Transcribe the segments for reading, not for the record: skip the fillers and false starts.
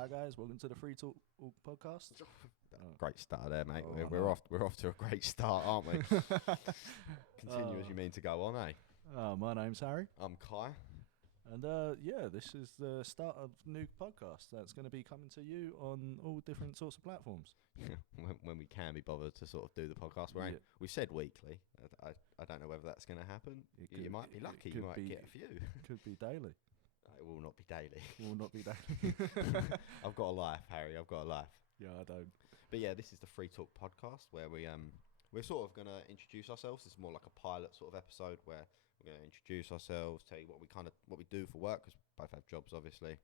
Hi guys, welcome to the FreeTalk podcast. Great start there, mate. Oh, we're off to a great start, aren't we? Continue as you mean to go on, eh? My name's Harry, I'm Kai. and this is the start of a new podcast that's going to be coming to you on all different sorts of platforms. when we can be bothered to sort of do the podcast, we said weekly. I don't know whether that's going to happen. You might be lucky. You might get a few. Could be daily. It will not be daily. Will not be daily. I've got a life, Harry. I've got a life. Yeah, I don't. But yeah, this is the FreeTalk podcast where we're sort of going to introduce ourselves. It's more like a pilot sort of episode where we're going to introduce ourselves, tell you what we do for work, because we both have jobs, obviously,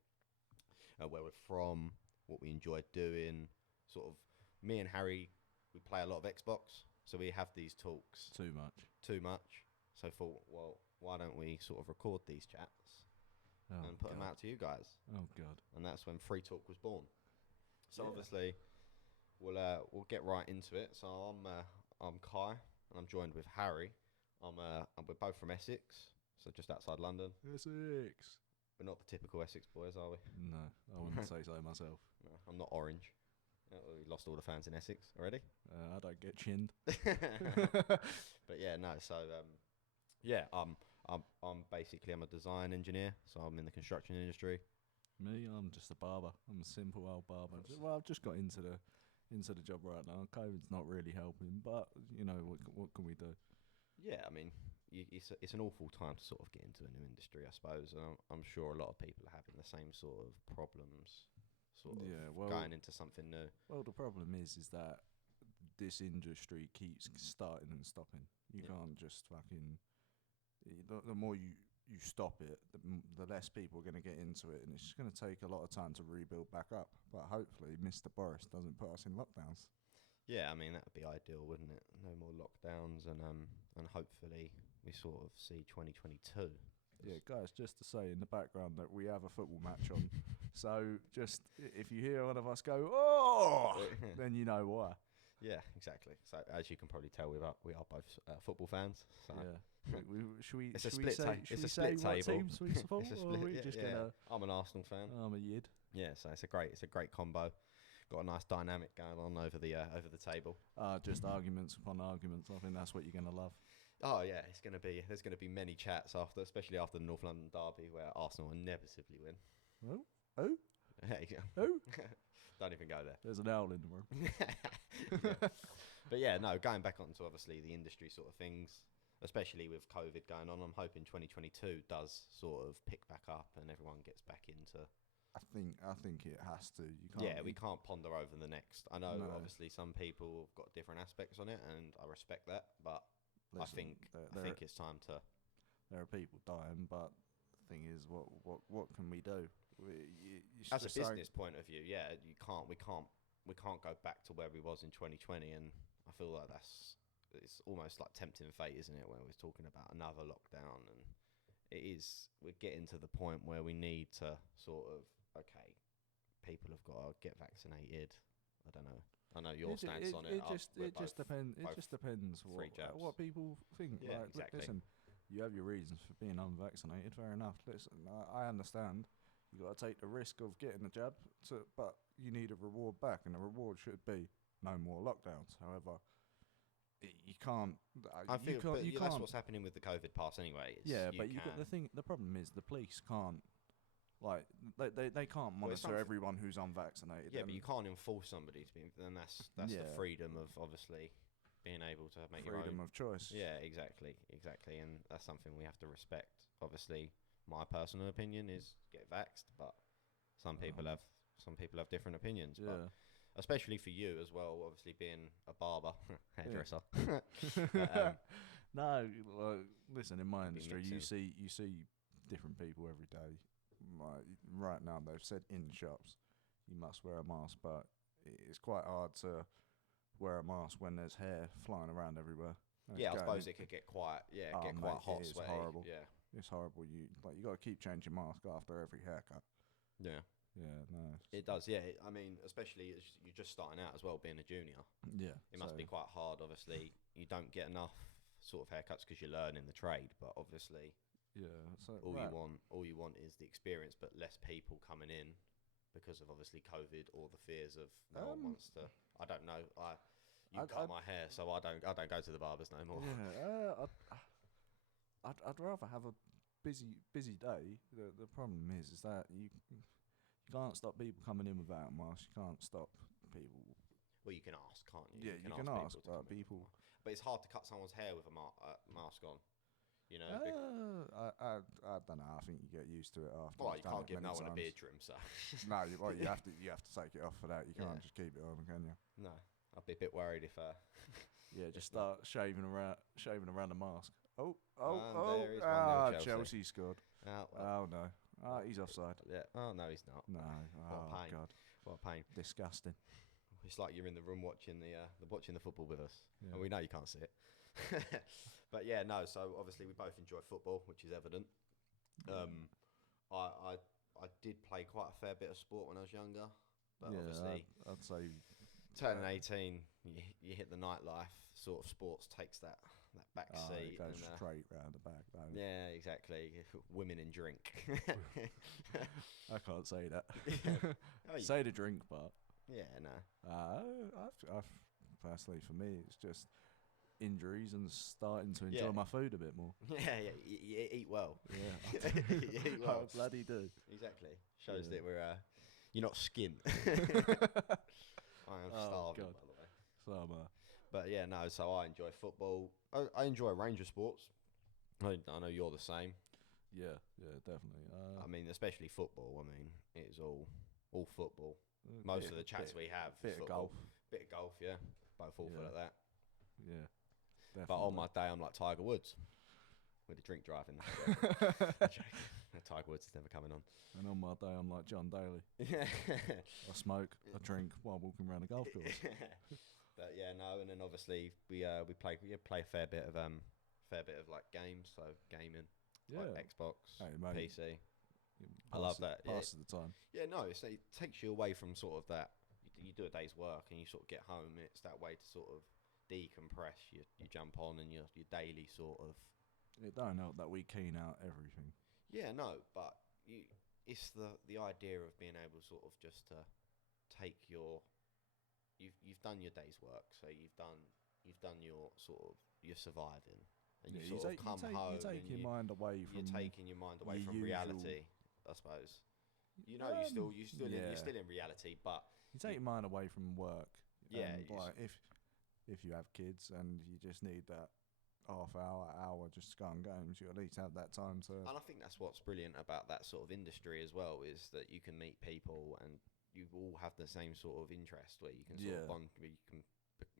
where we're from, what we enjoy doing. Sort of me and Harry, we play a lot of Xbox, so we have these talks. Too much. So I thought, well, why don't we sort of record these chats and put them out to you guys? Oh God! And that's when FreeTalk was born. So obviously, we'll get right into it. So I'm Kai, and I'm joined with Harry. We're both from Essex, so just outside London. Essex. We're not the typical Essex boys, are we? No, I wouldn't say so myself. No, I'm not orange. We lost all the fans in Essex already. I don't get chinned. But yeah, no. So I'm basically a design engineer, so I'm in the construction industry. Me, I'm just a barber. I'm a simple old barber. Well, I've just got into the job right now. COVID's not really helping, but you know what can we do? Yeah, I mean, it's an awful time to sort of get into a new industry, I suppose, and I'm sure a lot of people are having the same sort of problems, going into something new. Well, the problem is that this industry keeps starting and stopping. You can't just fucking. The more you stop it, the less people are going to get into it, and it's just going to take a lot of time to rebuild back up. But hopefully, Mr. Boris doesn't put us in lockdowns. Yeah, I mean, that would be ideal, wouldn't it? No more lockdowns, and hopefully we sort of see 2022. Yeah, guys, just to say in the background that we have a football match on. So just if you hear one of us go, oh, then you know why. Yeah, exactly. So as you can probably tell, we are both football fans. So. Yeah. Should we it's a say split what table. teams we support? I'm an Arsenal fan. I'm a Yid. Yeah, so it's a great combo. Got a nice dynamic going on over the table. Just arguments upon arguments. I think that's what you're gonna love. Oh yeah, there's gonna be many chats after, especially after the North London derby where Arsenal inevitably win. Oh. Don't even go there. There's an owl in the room. Yeah. But yeah, no, going back onto obviously the industry sort of things, especially with COVID going on, I'm hoping 2022 does sort of pick back up and everyone gets back into. I think it has to. We can't ponder over the next. I know obviously some people have got different aspects on it, and I respect that, but listen, I think it's time to. There are people dying, but the thing is, what can we do? As a business point of view, we can't go back to where we was in 2020, and I feel like it's almost like tempting fate, isn't it? When we're talking about another lockdown, and we're getting to the point where we need to sort of, okay, people have got to get vaccinated. I don't know. I know your stance on it. It just depends what people think. Yeah, exactly. Listen, you have your reasons for being unvaccinated. Fair enough. Listen, I understand. You got to take the risk of getting the jab, but you need a reward back, and the reward should be no more lockdowns. However, you can't. That's what's happening with the COVID pass anyway. The problem is the police can't. Like they can't monitor everyone who's unvaccinated. Yeah, but you can't enforce somebody to be. Then that's the freedom of obviously being able to make your own freedom of choice. Yeah, exactly, and that's something we have to respect. Obviously, my personal opinion is get vaxxed, but some people have different opinions. Yeah. But especially for you as well, obviously being a barber, hairdresser. Listen, in my industry, you see different people every day. Right now, they've said in shops you must wear a mask, but it's quite hard to wear a mask when there's hair flying around everywhere. I suppose it could get quite hot, it's sweaty. Horrible. Yeah, it's horrible. You got to keep changing mask after every haircut. Yeah. Yeah, no. It does, yeah. I mean, especially as you're just starting out as well, being a junior. Yeah. It must be quite hard, obviously. You don't get enough sort of haircuts because you're learning the trade, but obviously you want all you want is the experience, but less people coming in because of obviously COVID or the fears of no one wants to. I don't know. You cut my hair, so I don't go to the barbers no more. Yeah, I'd rather have a busy day. The problem is that you can't stop people coming in without a mask. You can't stop people. Well, you can ask, can't you? Yeah, you can ask people. But it's hard to cut someone's hair with a mask on. You know. I don't know. I think you get used to it after. Well, you can't give no one a beard trim, so. No, you have to take it off for that. You can't just keep it on, can you? No, I'd be a bit worried if. Yeah, just start shaving around the mask. Oh! There is one nil Chelsea scored. Oh no! He's offside. Yeah. Oh no, he's not. No. What a pain. God. What a pain. Disgusting. It's like you're in the room watching the football with us, yeah. and we know you can't see it. But yeah, no. So obviously we both enjoy football, which is evident. I did play quite a fair bit of sport when I was younger, but obviously I'd say turning 18, you hit the nightlife. Sort of sports takes that back seat. It goes straight round the back. Yeah, exactly. Women and drink. I can't say that. Say the drink part. Yeah, no. I've personally, for me, it's just injuries and starting to enjoy my food a bit more. Yeah. You eat well. Yeah, you eat well. I'm glad he do. Exactly. Shows that you're not skin. I am starving, by the way. So am I. But yeah, no. So I enjoy football. I enjoy a range of sports. I know you're the same. Yeah, definitely. I mean, especially football. I mean, it's all football. Most of the chats we have. Bit of golf. Bit of golf, yeah. Both awful at that. Yeah, definitely. But on my day, I'm like Tiger Woods with the drink driving. Tiger Woods is never coming on. And on my day, I'm like John Daly. I smoke, I drink while walking around the golf course. But yeah, no, and then obviously we play a fair bit of like games, so gaming, like Xbox, PC. I love that. Passes the time. Yeah, no, it takes you away from sort of that. You do a day's work and you sort of get home. It's that way to sort of decompress. You jump on and your daily sort of. It don't help that we keen out everything. Yeah, no, but it's the idea of being able sort of just to take your. You've done your day's work, so you've done your sort of your surviving, and you sort of come home. You take your mind away from. You're taking your mind away from reality, I suppose. You know, you're still in reality, but you take your mind away from work. Yeah, like if you have kids and you just need that half hour just to go on games, you at least have that time to. And I think that's what's brilliant about that sort of industry as well, is that you can meet people and you all have the same sort of interest where you can sort of bond. Where you can,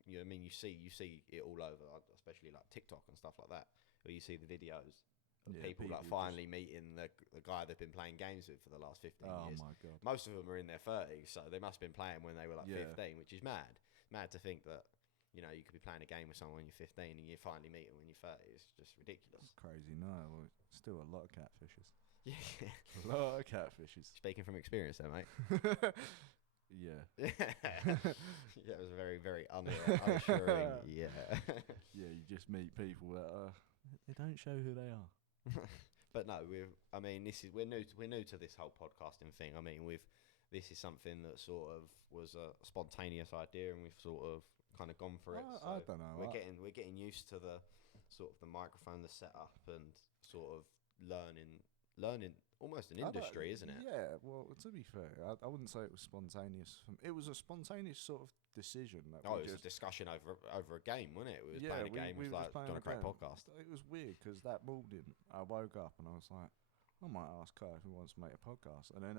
you know, I mean, you see it all over, especially like TikTok and stuff like that, where you see the videos of people like finally meeting the guy they've been playing games with for the last 15 years. Oh my God! Most of them are in their 30s, so they must have been playing when they were like 15, which is mad. Mad to think that. You know, you could be playing a game with someone when you're 15 and you finally meet them when you're 30. It's just ridiculous. That's crazy. No, still a lot of catfishes. Yeah. A lot of catfishes. Speaking from experience there, mate. Yeah. Yeah, it was very, very unassuring. Yeah. Yeah, you just meet people that they don't show who they are. But no, we're new to this whole podcasting thing. I mean, this is something that sort of was a spontaneous idea, and we've sort of kind of gone for it. So I don't know. We're getting used to the sort of the microphone, the setup, and sort of learning almost an industry, isn't it? Yeah. Well, to be fair, I wouldn't say it was spontaneous. It was a spontaneous sort of decision. That it was a discussion over a game, wasn't it? We was playing a game. It was like doing a great podcast. It was weird because that morning I woke up and I was like, I might ask Kai if he wants to make a podcast, and then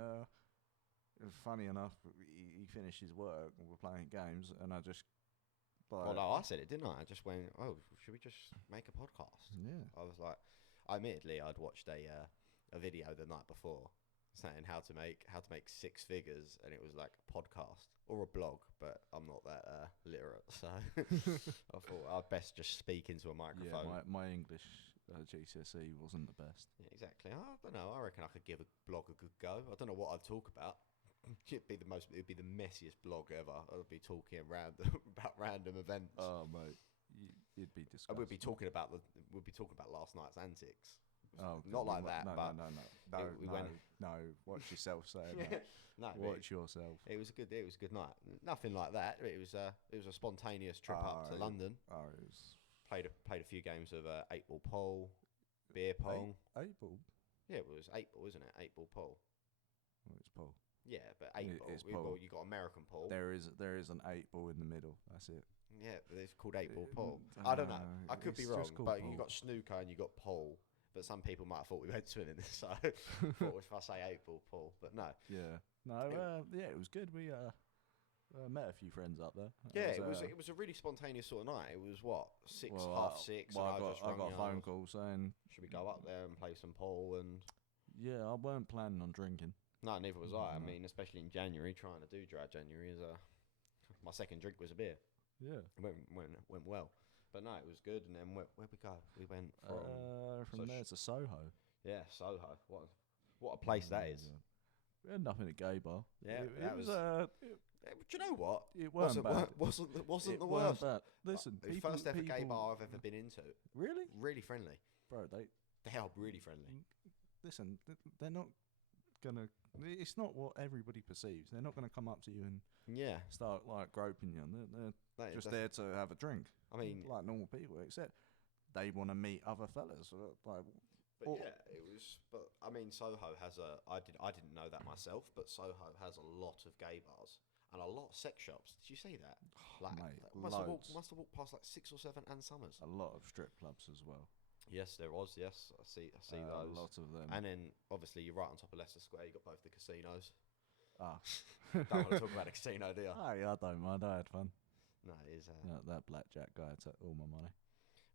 funny enough, he finished his work and we're playing games, and I just. Well, no, I said it, didn't I? I just went, should we just make a podcast? Yeah. I was like, admittedly, I'd watched a video the night before saying how to make 6 figures, and it was like a podcast or a blog, but I'm not that literate, so I thought I'd best just speak into a microphone. Yeah, my English GCSE wasn't the best. Yeah, exactly. I don't know. I reckon I could give a blog a good go. I don't know what I'd talk about. It'd be the messiest blog ever. I'd be talking about random events. Oh mate, you'd be disgusting. We'd be talking about last night's antics. Oh, not like that. No. We went No, watch yourself saying Yeah. that. No, Watch yourself. it was a good night. Nothing like that. It was a spontaneous trip up to London. It was Played a few games of 8-ball pole, beer pong. 8-ball? Yeah, it was 8-ball, isn't it? 8-ball pole. Well, it's pole. Yeah, but 8-ball. It's pole. You got American pole. There is an 8-ball in the middle. That's it. Yeah, but it's called 8-ball pole. I don't know. I could be wrong, but you got snooker and you got pole. But some people might have thought we went swimming, so thought if I say 8-ball pole, but no. Yeah. No. It was good. We met a few friends up there. Yeah, it was a really spontaneous sort of night. It was what 6, half 6. Well, I got a phone call saying, should we go up there and play some pole? And yeah, I weren't planning on drinking. no, neither was I. I mean, especially in January, trying to do dry January is my second drink was a beer. Yeah, it went well, but no, it was good. And then where'd we go? We went from there to Soho. Yeah, Soho. What a place that is. We ended up in a gay bar. Yeah, it was. Do you know what? It wasn't bad. Wasn't the It worst. bad. Listen, the first ever gay bar I've ever been into. Really? Really friendly, bro. They are really friendly. Listen, they're not gonna. It's not what everybody perceives. They're not gonna come up to you and start like groping you. They're just there to have a drink. I mean, like normal people, except they want to meet other fellas. Like, it was. But I mean, Soho has a. I didn't know that myself, but Soho has a lot of gay bars and a lot of sex shops. Did you see that? Like, mate, must have walked past like 6 or 7 and Summers. A lot of strip clubs as well. Yes, there was. Yes, I see those. A lot of them. And then obviously you're right on top of Leicester Square. You got both the casinos. Don't want to talk about a casino, do you? Oh, yeah, I don't mind. I had fun. No, it is. That blackjack guy took all my money.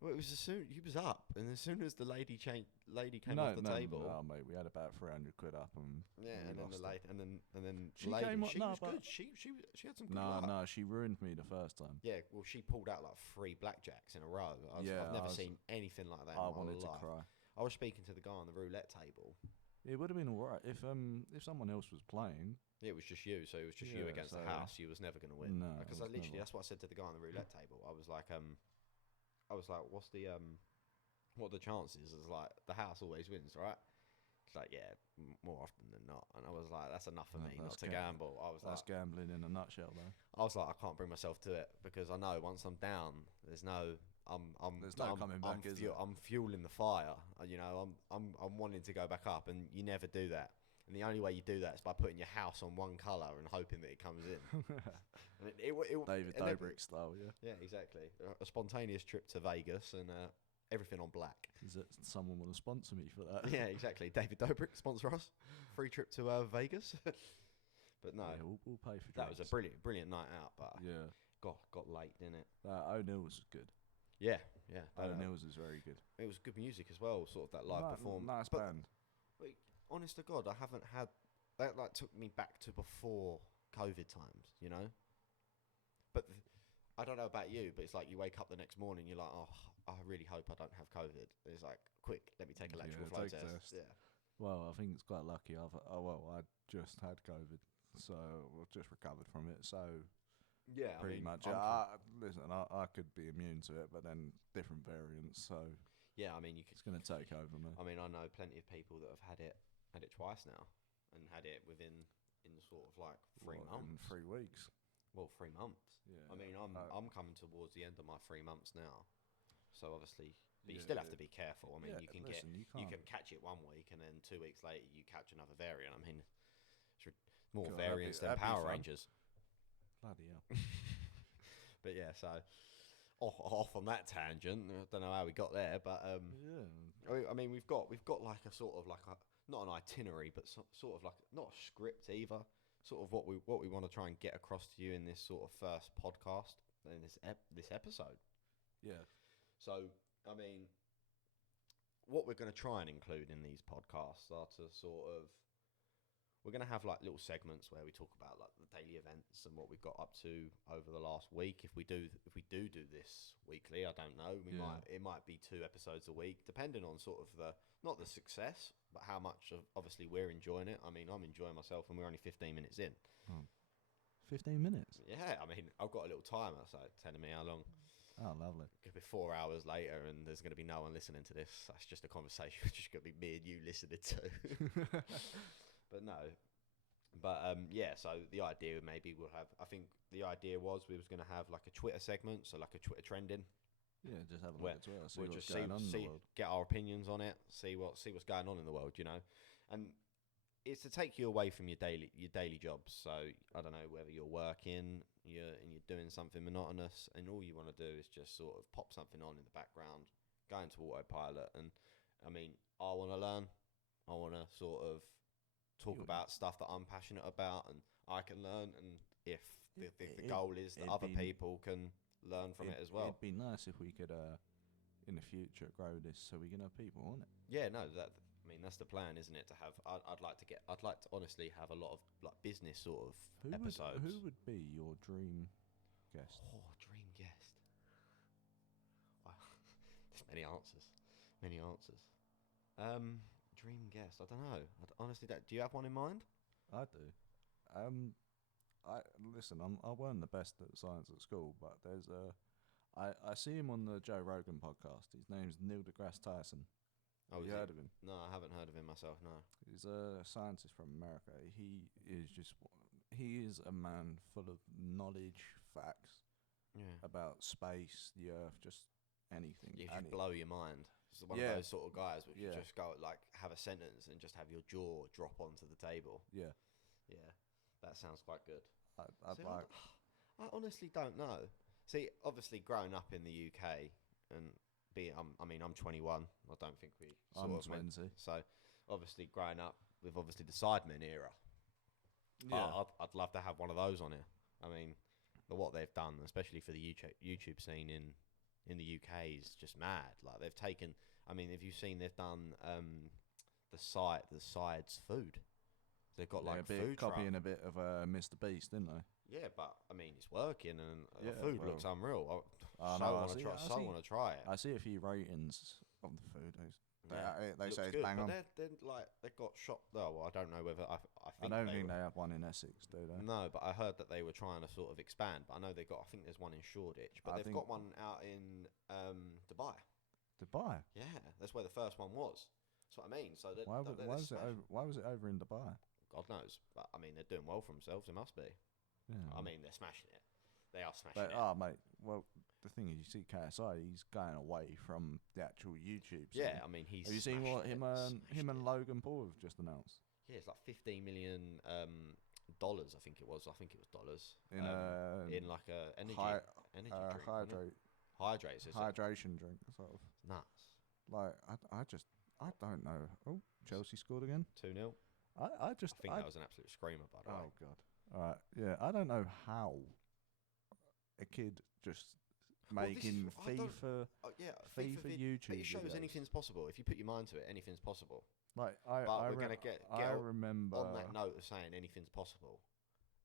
Well, it was he was up, and as soon as the lady came off the table. No, mate, we had about 300 quid up, and and then the lady, and then she lady, came up. She was good. She had some good luck. No, she ruined me the first time. Yeah, well, she pulled out like 3 blackjacks in a row. I've never seen anything like that. I wanted to cry. I was speaking to the guy on the roulette table. It would have been alright if someone else was playing. Yeah, it was just you, so it was just you against the house. You was never going to win. No, because that's what I said to the guy on the roulette table. I was like, what are the chances? It's like the house always wins, right? It's like, yeah, more often than not. And I was like, that's enough for me not to gamble. That's gambling in a nutshell, though. I was like, I can't bring myself to it because I know once I'm down, there's no coming back, is there? I'm fueling the fire. You know, I'm wanting to go back up, and you never do that. And the only way you do that is by putting your house on one colour and hoping that it comes in. And David Dobrik style, yeah. Yeah, exactly. A spontaneous trip to Vegas and everything on black. Is it someone want to sponsor me for that? Yeah, exactly. David Dobrik, sponsor us. Free trip to Vegas. But no, yeah, we'll pay for that. Was a brilliant night out, but yeah, got late, didn't it? O'Neill's was good. Yeah. O'Neill's is very good. It was good music as well, sort of that live performance. Nice band. But honest to God, I haven't had that. Like took me back to before COVID times, you know. But I don't know about you, but it's like you wake up the next morning, you're like, oh, I really hope I don't have COVID. It's like, quick, let me take a electrical flow test. Yeah. Well, I think it's quite lucky. I just had COVID, so I've just recovered from it. So yeah, pretty much. Listen, I could be immune to it, but then different variants. So yeah, I mean, it's going to take over me. I mean, I know plenty of people that have had it twice now, and had it in sort of like 3 months, in 3 weeks. Well, 3 months. Yeah. I mean, I'm coming towards the end of my 3 months now, so obviously, but you still have to be careful. I mean, you can you can catch it 1 week, and then 2 weeks later you catch another variant. I mean, it's more variants than Power Rangers. Bloody hell. But yeah, so off on that tangent. I don't know how we got there, but I mean, we've got like a sort of like not an itinerary, but sort of like not a script either. Sort of what we want to try and get across to you in this sort of first podcast in this episode. Yeah. So I mean, what we're going to try and include in these podcasts are to sort of. We're going to have like little segments where we talk about like the daily events and what we've got up to over the last week. If we do this weekly, I don't know. It might be 2 episodes a week, depending on sort of not the success, but how much obviously we're enjoying it. I mean, I'm enjoying myself, and we're only 15 minutes in. 15 minutes. Yeah, I mean, I've got a little timer, so telling me how long. Oh, lovely. It could be 4 hours later, and there's going to be no one listening to this. That's just a conversation. It's just going to be me and you listening to. But no. But yeah, so the idea maybe we'll have. I think the idea was we was going to have like a Twitter segment, so like a Twitter trending. Yeah, just have a look at Twitter, see we'll what's just going on in the world. get our opinions on it, see what's going on in the world, you know, and it's to take you away from your daily jobs. So I don't know whether you're working, you're doing something monotonous, and all you want to do is just sort of pop something on in the background, go into autopilot, and I mean, I want to learn, I want to sort of talk about stuff that I'm passionate about and I can learn, and if the goal is that other people can learn from it as well. It'd be nice if we could in the future grow this so we can have people on it. Yeah, no, that's the plan, isn't it? To have I'd like to honestly have a lot of like business sort of episodes. Who would be your dream guest? Oh, dream guest. Wow. There's many answers. Dream guest. I don't know. Honestly, do you have one in mind? I do. I weren't the best at science at school, but there's I see him on the Joe Rogan podcast. His name's Neil deGrasse Tyson. Oh, have you heard of him? No, I haven't heard of him myself. No. He's a scientist from America. He is a man full of knowledge, facts about space, the Earth, just anything. You just blow your mind. It's one of those sort of guys which you just go like have a sentence and just have your jaw drop onto the table. Yeah, that sounds quite good. I honestly don't know. See, obviously growing up in the UK and I'm 21. I don't think I'm 20. So obviously growing up with the Sidemen era. Yeah, I'd love to have one of those on here. I mean, what they've done, especially for the YouTube scene in the UK, is just mad. Like they've taken. I mean, have you seen they've done the sides food? They've got like a food copying truck. A bit of Mr. Beast, didn't they? Yeah, but I mean, it's working and the food looks unreal. I want to try it. I see a few ratings of the food. They say it's good, bang on. They're like they got shot. Well, I don't know whether I don't think they have one in Essex, do they? No, but I heard that they were trying to sort of expand. But I know they got. I think there's one in Shoreditch, but they've got one out in Dubai. Dubai. Yeah, that's where the first one was. That's what I mean. So why was it over in Dubai? God knows, but I mean they're doing well for themselves. They must be. Yeah. I mean they're smashing it. They are smashing it. Oh mate, well the thing is, you see KSI, he's going away from the actual YouTube scene. Yeah, I mean he's. Have you seen what him and Logan Paul have just announced? Yeah, it's like $15 million dollars. I think it was dollars in like a energy drink. Hydration drink sort of. Nuts. Like I don't know. Oh, Chelsea scored again. 2-0. I think that was an absolute screamer, by the way. Oh god. All right. Yeah, I don't know how a kid just making FIFA YouTube. It shows anything's possible. If you put your mind to it, anything's possible. Like we're gonna get I remember on that note of saying anything's possible.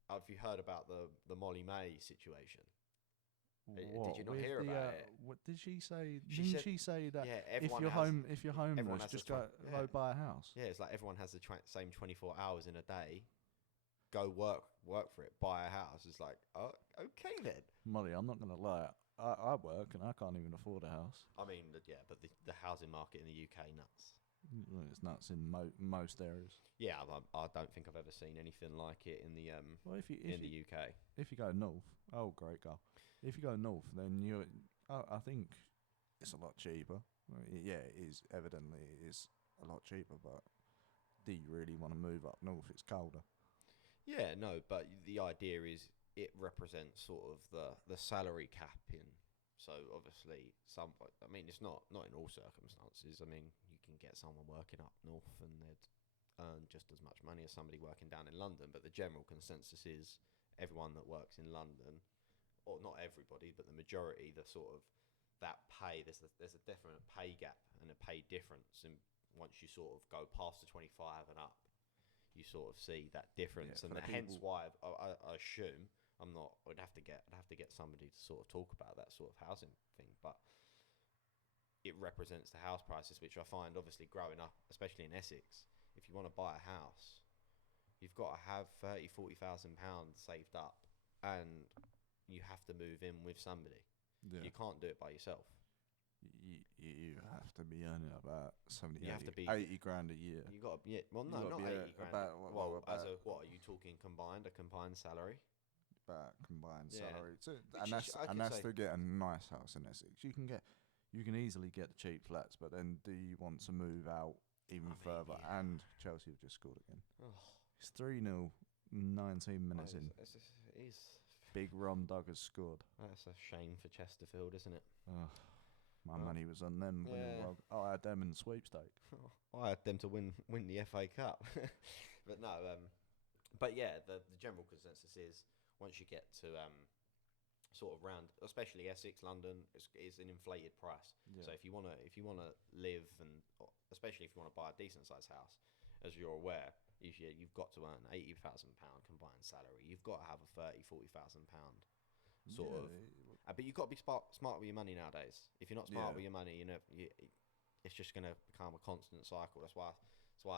Have you heard about the Molly May situation? What, did you not hear about it? What did she say? She say that if you're homeless, just go buy a house. Yeah, it's like everyone has the same 24 hours in a day. Go work for it, buy a house. It's like, oh, okay then. Molly, I'm not gonna lie. I work and I can't even afford a house. I mean, but the housing market in the UK nuts. It's nuts in most areas. Yeah, I don't think I've ever seen anything like it in the in the UK. If you go north, oh great goal. If you go north, then I think it's a lot cheaper. Yeah, it is. Evidently, it is a lot cheaper. But do you really want to move up north? It's colder. Yeah, no. But the idea is it represents sort of the salary cap in. So obviously, I mean, it's not in all circumstances. I mean, you can get someone working up north and they'd earn just as much money as somebody working down in London. But the general consensus is everyone that works in London, or not everybody, but the majority, the sort of that pay. There's a definite pay gap and a pay difference, and once you sort of go past the 25 and up, you sort of see that difference, and hence why I assume. I'd have to get somebody to sort of talk about that sort of housing thing, but it represents the house prices, which I find obviously growing up, especially in Essex, if you want to buy a house, you've got to have £40,000 saved up, and you have to move in with somebody. Yeah. You can't do it by yourself. you have to be earning about 70, You have to be 80 grand a year. You got to well, You no, gotta not be 80 grand. about as a what are you talking combined? A combined salary? About combined Yeah. salary, Which is, I and could that's say- to get a nice house in Essex. You can easily get the cheap flats, but then do you want to move out even further? yeah. And Chelsea have just scored again. Oh, It's 3-0, 19 minutes in. it is. Big Ron Dug has scored. That's a shame for Chesterfield, isn't it? Oh, my Well, money was on them. yeah. I had them in the sweepstake. I had them to win the FA Cup, but no. But yeah, the general consensus is once you get to sort of round, especially Essex, London, it's an inflated price. Yeah. So if you wanna live especially if you wanna buy a decent sized house, as you're aware, usually you've got to earn £80,000 combined salary. You've got to have a £30,000-40,000 sort of. But you've got to be smart with your money nowadays. If you're not smart with your money, it's just going to become a constant cycle. That's why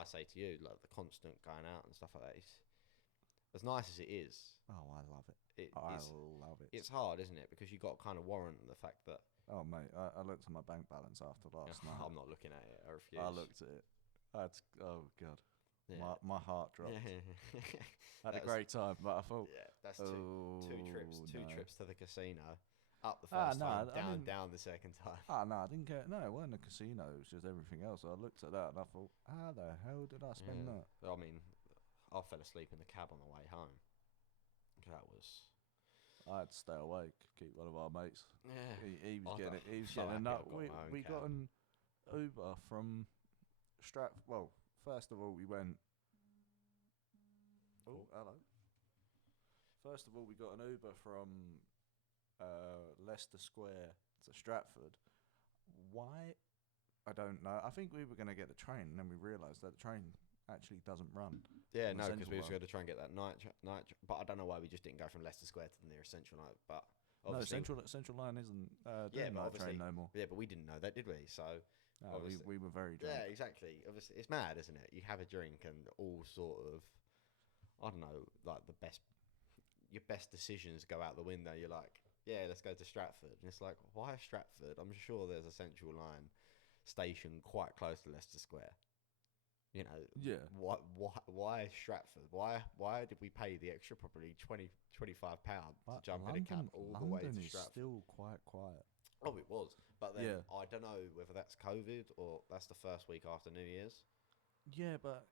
I say to you, like the constant going out and stuff like that. As nice as it is. Oh, I love it. I love it. It's hard, isn't it? Because you've got to kind of warrant the fact that. Oh, mate, I looked at my bank balance after last night. I'm not looking at it. I refuse. I looked at it. Oh, God. Yeah. My heart dropped. Yeah. Had a great time, but I thought... Yeah, that's two trips to the casino. Up the Ah, first no, time, down the second time. No, I didn't get... No, it wasn't a casino. It was just everything else. I looked at that and I thought, how the hell did I spend that? I mean, I fell asleep in the cab on the way home. That was... I had to stay awake, keep one of our mates. Yeah. He was getting a nut. We got an Uber from Well, first of all, we went... Oh, hello. First of all, we got an Uber from Leicester Square to Stratford. Why? I don't know. I think we were going to get the train, and then we realised that the train actually doesn't run. Yeah, no, because we were going to try and get that night. But I don't know why we just didn't go from Leicester Square to the nearest Central Line. But no, Central Line isn't doing night train no more. Yeah, but we didn't know that, did we? So we were very drunk. Yeah, exactly. Obviously, it's mad, isn't it? You have a drink and all sort of, I don't know, like your best decisions go out the window. You're like, yeah, let's go to Stratford. And it's like, why Stratford? I'm sure there's a Central Line station quite close to Leicester Square. You know, yeah. Why Stratford? Why did we pay the extra probably £25 to jump in a cab all the way to London is Stratford? still quite quiet. Oh, it was. But then I don't know whether that's COVID or that's the first week after New Year's. Yeah, but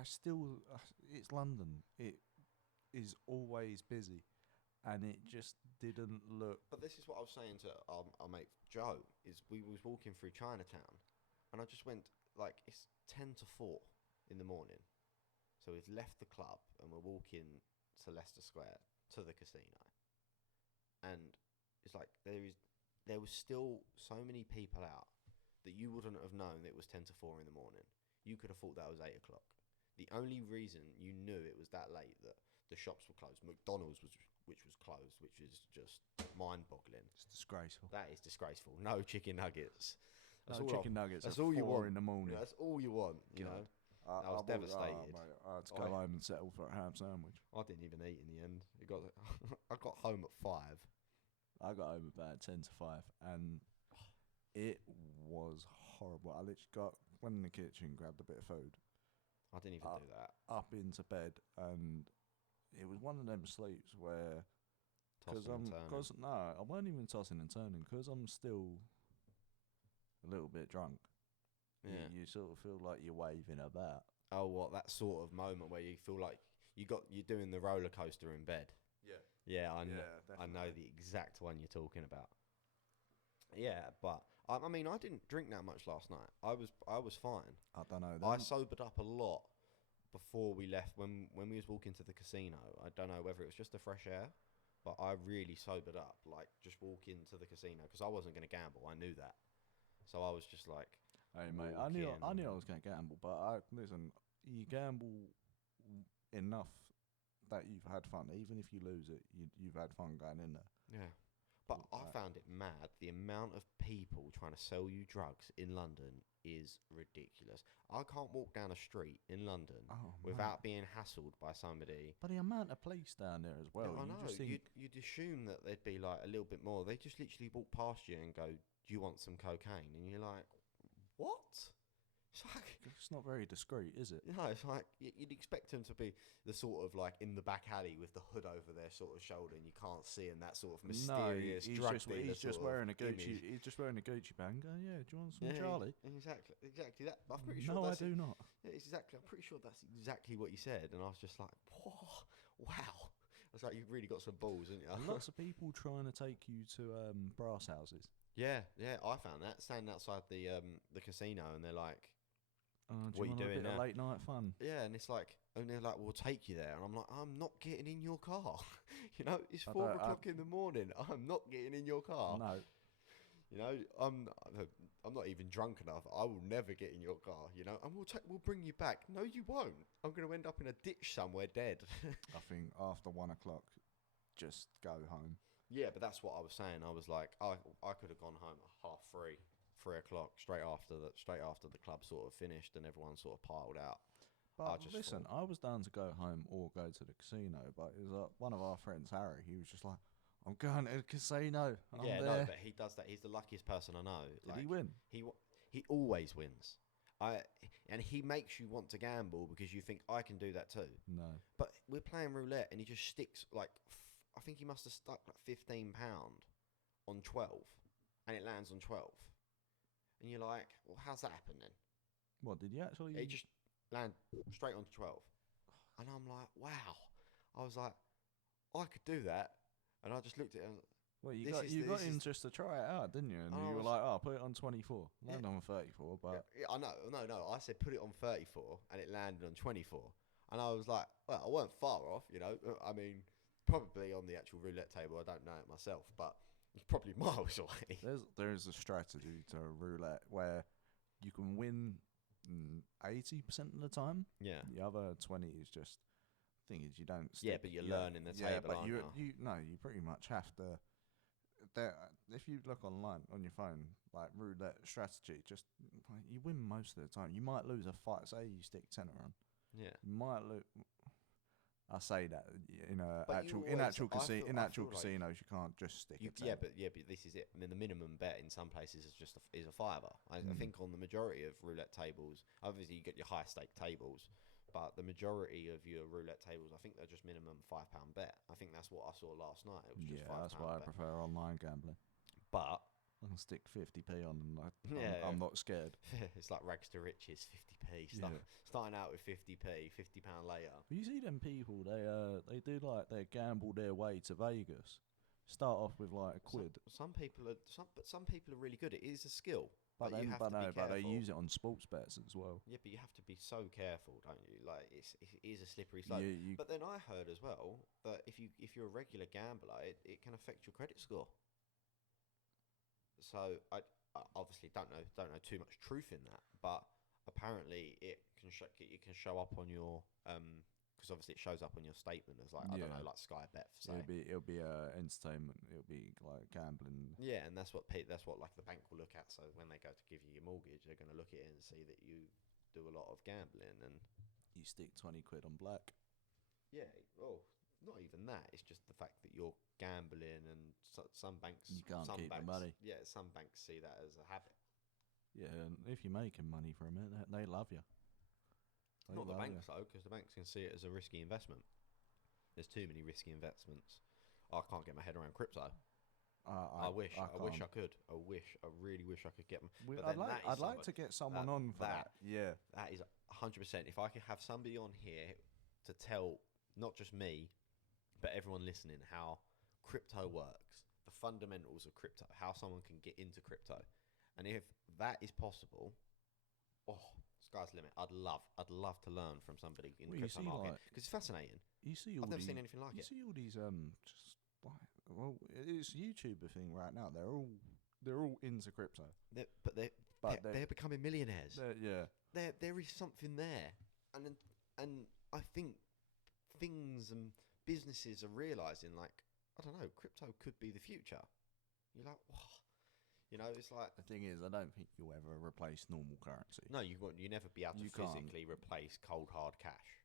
it's London. It is always busy, and it just didn't look. But this is what I was saying to our mate Joe. Is we was walking through Chinatown, and I just went like it's 10 to 4 in the morning, so we've left the club and we're walking to Leicester Square to the casino, and it's like there was still so many people out that you wouldn't have known it was 10 to 4 in the morning. You could have thought that was 8 o'clock. The only reason you knew it was that late that the shops were closed. McDonald's which was closed, which is just mind-boggling. It's disgraceful. That is disgraceful. No chicken nuggets. That's nuggets. That's all you want in the morning. That's all you want. You know. I was devastated. I had to go home and settle for a ham sandwich. I didn't even eat in the end. I got home at 5. I got home about 10 to 5, and it was horrible. I literally went in the kitchen, grabbed a bit of food. I didn't even do that. Up into bed, and it was one of them sleeps where, I weren't even tossing and turning because I'm still a little bit drunk. Yeah, you sort of feel like you're waving about. Oh, what that sort of moment where you feel like you're doing the roller coaster in bed. Yeah, I know the exact one you're talking about. Yeah, but I mean, I didn't drink that much last night. I was fine. I don't know. I sobered up a lot before we left. When we was walking to the casino, I don't know whether it was just the fresh air, but I really sobered up. Like just walking to the casino because I wasn't going to gamble. I knew that, so I was just like, "Hey mate, I knew I was going to gamble, but listen, you gamble enough that you've had fun. Even if you lose it, you've had fun going in there." Yeah. But I found it mad. The amount of people trying to sell you drugs in London is ridiculous. I can't walk down a street in London without being hassled by somebody. But the amount of police down there as well. I know. You just think You'd assume that there'd be like a little bit more. They just literally walk past you and go, "Do you want some cocaine?" And you're like, "What?" It's like, it's not very discreet, is it? no, it's like you'd expect them to be the sort of like in the back alley with the hood over their sort of shoulder and you can't see, and that sort of mysterious drug dealer. He's just wearing a Gucci. He's just wearing a Gucci bag. Yeah, do you want some Charlie? Exactly that. I'm pretty sure. No, I do not. Yeah, exactly. I'm pretty sure that's exactly what you said, and I was just like, "Whoa, wow!" I was like, "You've really got some balls, haven't you?" Lots of people trying to take you to brass houses. Yeah, I found that standing outside the casino, and they're like, what are you doing now? Late night fun. Yeah, and it's like, and they're like, "We'll take you there," and I'm like, "I'm not getting in your car." You know, it's 4 o'clock in the morning. I'm not getting in your car. No. You know, I'm not even drunk enough. I will never get in your car. You know, and we'll bring you back. No, you won't. I'm going to end up in a ditch somewhere dead. I think after 1 o'clock, just go home. Yeah, but that's what I was saying. I was like, I could have gone home at 3:30. 3 o'clock, straight after the club sort of finished and everyone sort of piled out. But listen, I was down to go home or go to the casino, but it was one of our friends, Harry. He was just like, "I'm going to the casino." Yeah, no, but he does that. He's the luckiest person I know. Did he win? He always wins. And he makes you want to gamble because you think I can do that too. No. But we're playing roulette and he just sticks like I think he must have stuck like £15 on 12, and it lands on 12. And you're like, well, how's that happen then? What, did you actually... It just land straight onto 12. And I'm like, wow. I was like, I could do that. And I just looked at it and well, you got him just to try it out, didn't you? And you were like, "Oh, put it on 24." Land on 34, but... Yeah, I know. No. I said put it on 34, and it landed on 24. And I was like, well, I weren't far off, you know. I mean, probably on the actual roulette table, I don't know it myself, but... It's probably miles away. There's a strategy to roulette where you can win 80% of the time. Yeah. The other 20 is just thing is you don't. Yeah, but you're learning the table. But you pretty much have to. If you look online on your phone, like roulette strategy, just like, you win most of the time. You might lose a fight. Say you stick tenner on. Yeah. You might lose. I say that in actual casinos you can't just stick it. Yeah, but this is it. I mean, the minimum bet in some places is just a fiver. I think on the majority of roulette tables, obviously you get your high stake tables, but the majority of your roulette tables, I think they're just minimum £5 bet. I think that's what I saw last night. It was just £5 that's why I prefer online gambling. But I can stick 50p on and I'm not scared. It's like rags to riches, 50p. Starting out with 50p, £50 later. You see them people, they do like they gamble their way to Vegas. Start off with like a quid. Some people are really good. It is a skill. But they use it on sports bets as well. Yeah, but you have to be so careful, don't you? Like it is a slippery slope. But then I heard as well that if you're a regular gambler, it can affect your credit score. So I obviously don't know too much truth in that, but apparently it can show up on your because obviously it shows up on your statement as like I don't know, like Sky Bet. It'll be entertainment. It'll be like gambling. Yeah, and that's what like the bank will look at. So when they go to give you your mortgage, they're going to look at it and see that you do a lot of gambling and you stick 20 quid on black. Yeah, well, not even that. It's just the fact that you're gambling, and some banks you can't keep the money. Yeah, some banks see that as a habit. Yeah, and if you're making money from it, they love you. Not the banks though, because the banks can see it as a risky investment. There's too many risky investments. I can't get my head around crypto. I wish I could. I really wish I could get. I'd like to get someone on for that. Yeah, that is 100%. If I could have somebody on here to tell not just me, but everyone listening how crypto works, the fundamentals of crypto, how someone can get into crypto, and if that is possible, sky's the limit. I'd love to learn from somebody in the crypto market because it's fascinating. I've never seen anything like it. You see all these just like it's a YouTuber thing right now. They're all into crypto. They're becoming millionaires. There is something there, and I think things and businesses are realizing like I don't know, crypto could be the future. You're like, what? You know, it's like... The thing is, I don't think you'll ever replace normal currency. No, you won't. You never be able to physically replace cold, hard cash.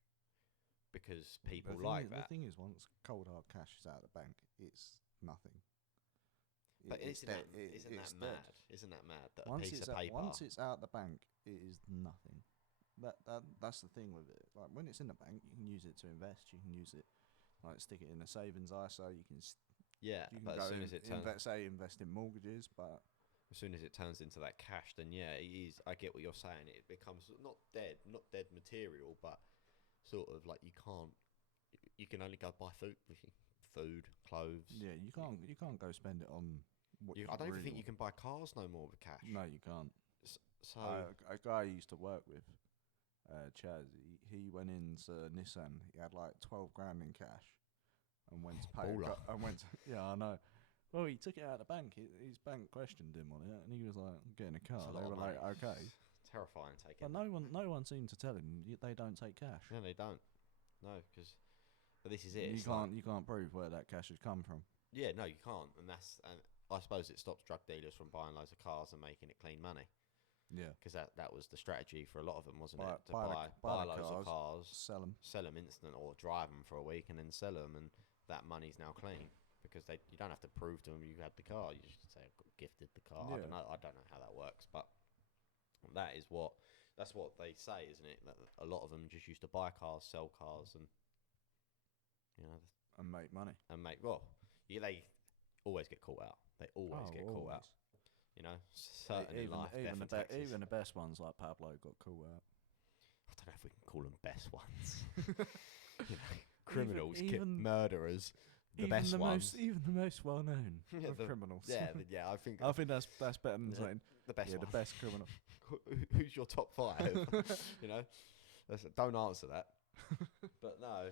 Because people like that. The thing is, once cold, hard cash is out of the bank, it's nothing. But isn't that mad? Isn't that mad that a piece of paper... Once it's out the bank, it is nothing. That's the thing with it. Like, when it's in the bank, you can use it to invest. You can use it, like, stick it in a savings ISA. You can but as soon as it turns... invest in mortgages, but... As soon as it turns into that cash, then yeah, it is... I get what you're saying. It becomes not dead material, but sort of like you can only go buy food, clothes. Yeah, you can't go spend it on... I don't even think you can buy cars no more with cash. No, you can't. So a guy I used to work with, Chaz, he went into Nissan. He had like 12 grand in cash, and went to pay. Yeah, I know. Well, he took it out of the bank. His bank questioned him on it, and he was like, "I'm getting a car." They were like, "Okay." Terrifying taking. But no one seemed to tell him they don't take cash. No, they don't. No, because. But this is it. You can't prove where that cash has come from. Yeah, no, you can't, and I suppose it stops drug dealers from buying loads of cars and making it clean money. Yeah, because that was the strategy for a lot of them, wasn't it? To buy loads of cars, sell them instant, or drive them for a week and then sell them, and that money's now clean because you don't have to prove to them you had the car. You just say I got gifted the car. Yeah. I don't know how that works, but that's what they say, isn't it? That a lot of them just used to buy cars, sell cars, and and make money. They always get caught out. They always get caught out. You know, certainly in life, even the best ones like Pablo got caught out. I don't know if we can call them best ones. Criminals, murderers, the best ones. Even the most well known of criminals. Yeah. I think that's better than saying the best. The best criminal. Who's your top 5? Don't answer that. But no.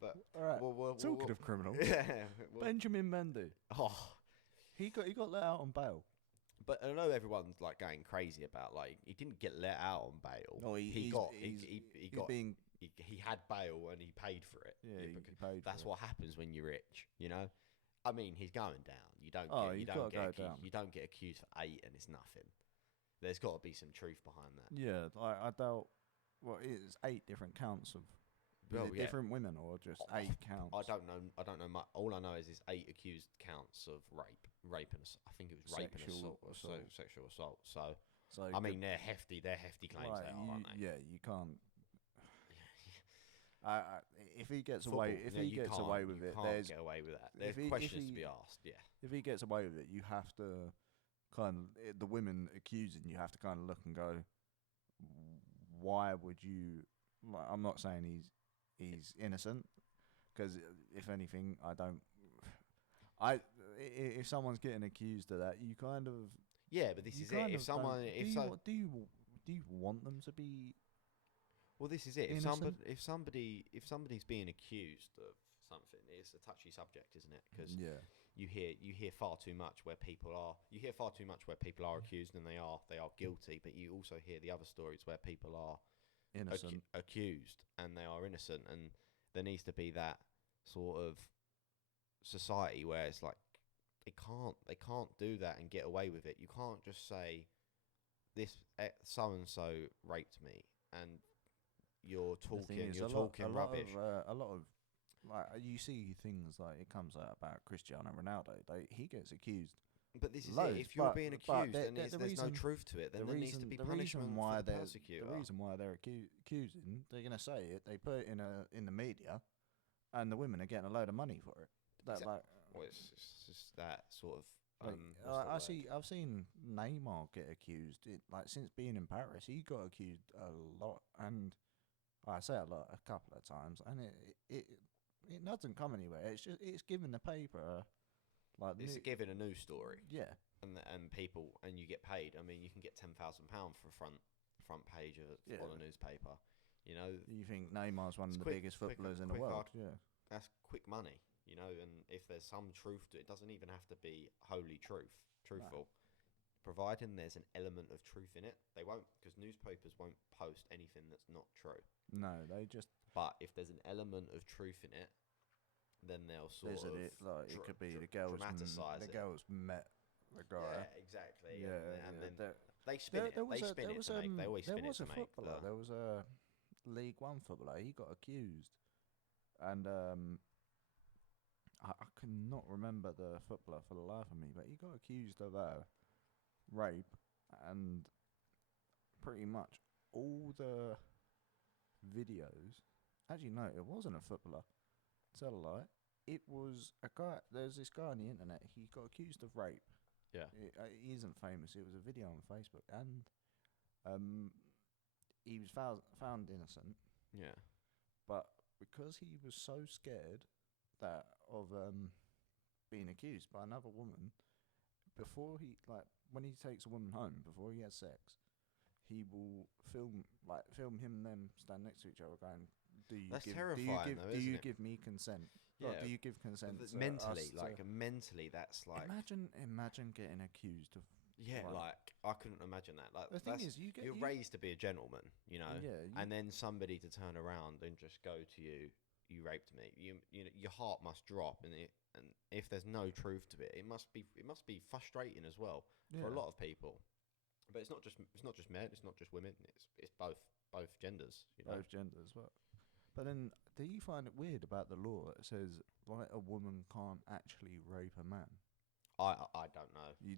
But all right. Talking of criminals, Benjamin Mendy. Oh, he got let out on bail. But I know everyone's like going crazy about he didn't get let out on bail. No, he had bail and he paid for it. Yeah, he paid. That's what happens when you're rich. I mean, he's going down. You don't get accused for 8 and it's nothing. There's got to be some truth behind that. Yeah, I doubt. Well, it's 8 different counts of. Different women or just 8 counts? I don't know much. All I know is 8 accused counts of rape and I think it was rape and assault. Sexual assault. So I mean, they're hefty claims, right, aren't they? Yeah, you can't. If he gets away, gets away with it, there's get away with that. There's questions to be asked. Yeah. If he gets away with it, you have to kind of the women accusing. You have to kind of look and go, why would you? Like, I'm not saying he's innocent, because if anything, if someone's getting accused of that, you kind of but this is it. Do you want them to be? Well, this is it. Innocent? If somebody's being accused of something, it's a touchy subject, isn't it? Because you hear far too much where people are accused and they are guilty, but you also hear the other stories where people are innocent, accused, and they are innocent, and there needs to be that sort of society where it's like they can't do that and get away with it. You can't just say this so and so raped me, and you're talking rubbish. A lot of like you see things like it comes out about Cristiano Ronaldo. He gets accused. But this is it. If you're being accused and there's no truth to it, then there needs to be punishment for the persecutor. The reason why they're accusing, they're going to say it. They put it in the media, and the women are getting a load of money for it. It's just that sort of. I've seen Neymar get accused. Since being in Paris, he got accused a lot, and I say a lot, a couple of times, and it doesn't come anywhere. It's given the paper. It's giving a news story, and people, and you get paid. I mean, you can get £10,000 for a front page on a newspaper. You think Neymar's one of the biggest footballers in the world? That's quick money. And if there's some truth to it, it doesn't even have to be wholly truthful. No. Providing there's an element of truth in it, they won't, because newspapers won't post anything that's not true. No, they just. But if there's an element of truth in it, then they'll sort Isn't of it like it could be the girls dramatise the it. girls met the guy. Yeah, exactly. Yeah, And yeah. then they spin it. They spin it to make. They always there spin it was to a make. footballer. There was a League One footballer. He got accused, and I cannot remember the footballer for the life of me, but he got accused of rape, and pretty much all the videos. Actually, no, it wasn't a footballer. Tell a lie. It was a guy. There's this guy on the internet. He got accused of rape. Yeah. He isn't famous. It was a video on Facebook, and he was found innocent. Yeah. But because he was so scared that of being accused by another woman, before he when he takes a woman home, before he has sex, he will film him and them stand next to each other, going, That's terrifying, though, do isn't you it? give me consent? Yeah. Like, do you give consent to Mentally, us mentally, that's like. imagine getting accused of. Yeah, like I couldn't imagine that. Like The thing is, you're raised to be a gentleman, you know, Yeah, and then somebody to turn around and just go to you, you raped me. You know, your heart must drop, and if there's no truth to it, it must be frustrating as well for a lot of people. But it's not just men, it's not just women, it's both genders, you know. both genders, but then do you find it weird about the law that says like a woman can't actually rape a man? I don't know. We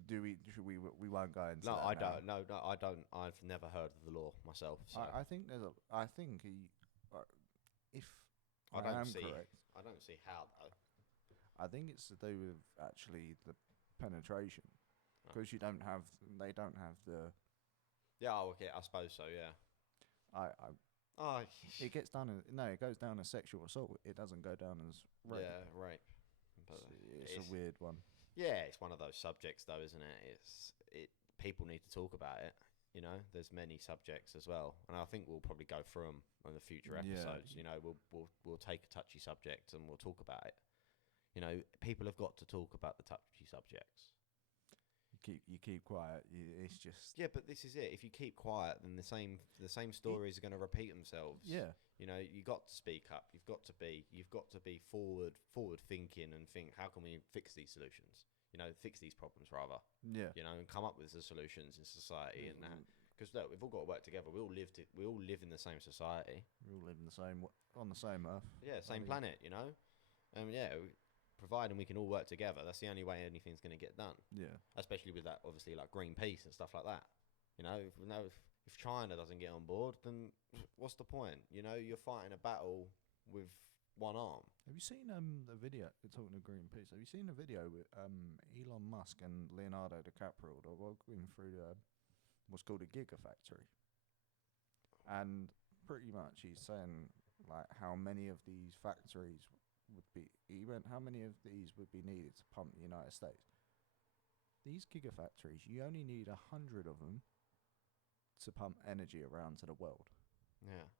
won't go into No, that I now. don't. No, I don't. I've never heard of the law myself. So I think if I don't am see. correct, I don't see how though. I think it's to do with actually the penetration, Oh. because they don't have the. Yeah, oh, okay. I suppose so. Yeah. Oh, It gets done as it goes down as sexual assault. It doesn't go down as rape. yeah, rape. But It's a weird one. Yeah, it's one of those subjects, though, isn't it? People need to talk about it. You know, there's many subjects as well, and I think we'll probably go through them on the future episodes. Yeah. You know, we'll take a touchy subject and we'll talk about it. You know, people have got to talk about the touchy subjects. You keep quiet. It's just Yeah, but this is it. If you keep quiet, then the same stories are going to repeat themselves. Yeah. You know, you got to speak up. You've got to be forward thinking and think, how can we fix these solutions? You know, fix these problems rather. Yeah. You know, and come up with the solutions in society and that. Because look, we've all got to work together. We all live in the same society. We all live in on the same earth. Yeah, same planet. You know, and providing we can all work together, that's the only way anything's going to get done. Yeah. Especially with that, obviously, like Greenpeace and stuff like that. You know, if China doesn't get on board, then what's the point? You know, you're fighting a battle with one arm. Have you seen the video? Talking to Greenpeace, have you seen the video with Elon Musk and Leonardo DiCaprio? They're walking through what's called a gigafactory, and pretty much he's saying like how many of these factories would be. He went, how many of these would be needed to pump the United States? These gigafactories, you only need 100 of them to pump energy around to the world. Yeah,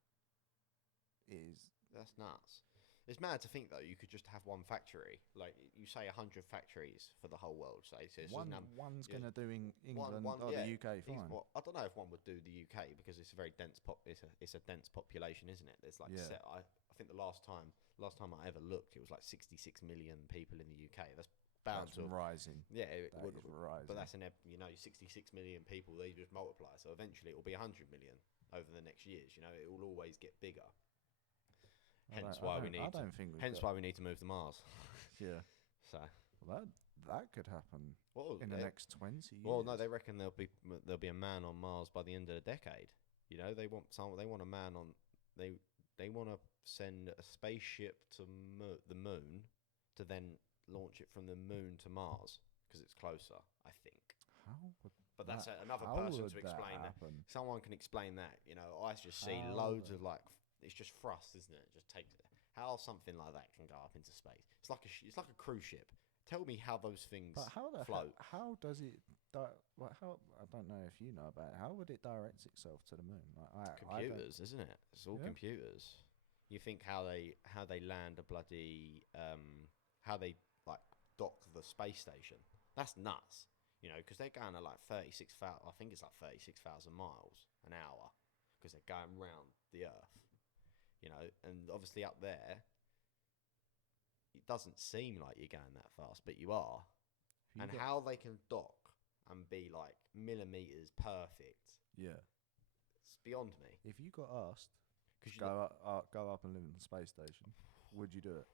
that's nuts. It's mad to think though you could just have one factory, like you say 100 factories for the whole world. Say so one's going to do England or the UK fine. Well, I don't know if one would do the UK because it's a very dense it's a dense population, isn't it? There's like I think the last time I ever looked, it was like 66 million people in the UK. That's bound to rising. Yeah, it would rising. But that's 66 million people. They just multiply, so eventually it will be 100 million over the next years. You know, it will always get bigger. Hence why we need to move to Mars. Yeah. So that could happen in the next 20 years. Well, no, they reckon there'll be a man on Mars by the end of the decade. You know, they want a man on. They want to send a spaceship to the moon to then launch it from the moon to Mars because it's closer, I think. But that's another person to explain that. Someone can explain that. You know, I just see loads of like. It's just thrust, isn't it? It just takes how something like that can go up into space. It's like a cruise ship. Tell me how those things float. How does it? I don't know if you know about it. How would it direct itself to the moon? Computers, isn't it? It's all computers. You think how they land a bloody how they like dock the space station? That's nuts. You know, because they're going at like 36,000. I think it's like 36,000 miles an hour because they're going round the Earth. You know, and obviously up there, doesn't seem like you're going that fast, but you are. And how they can dock and be like millimeters perfect. Yeah. It's beyond me. If you got asked to go up and live in the space station, would you do it?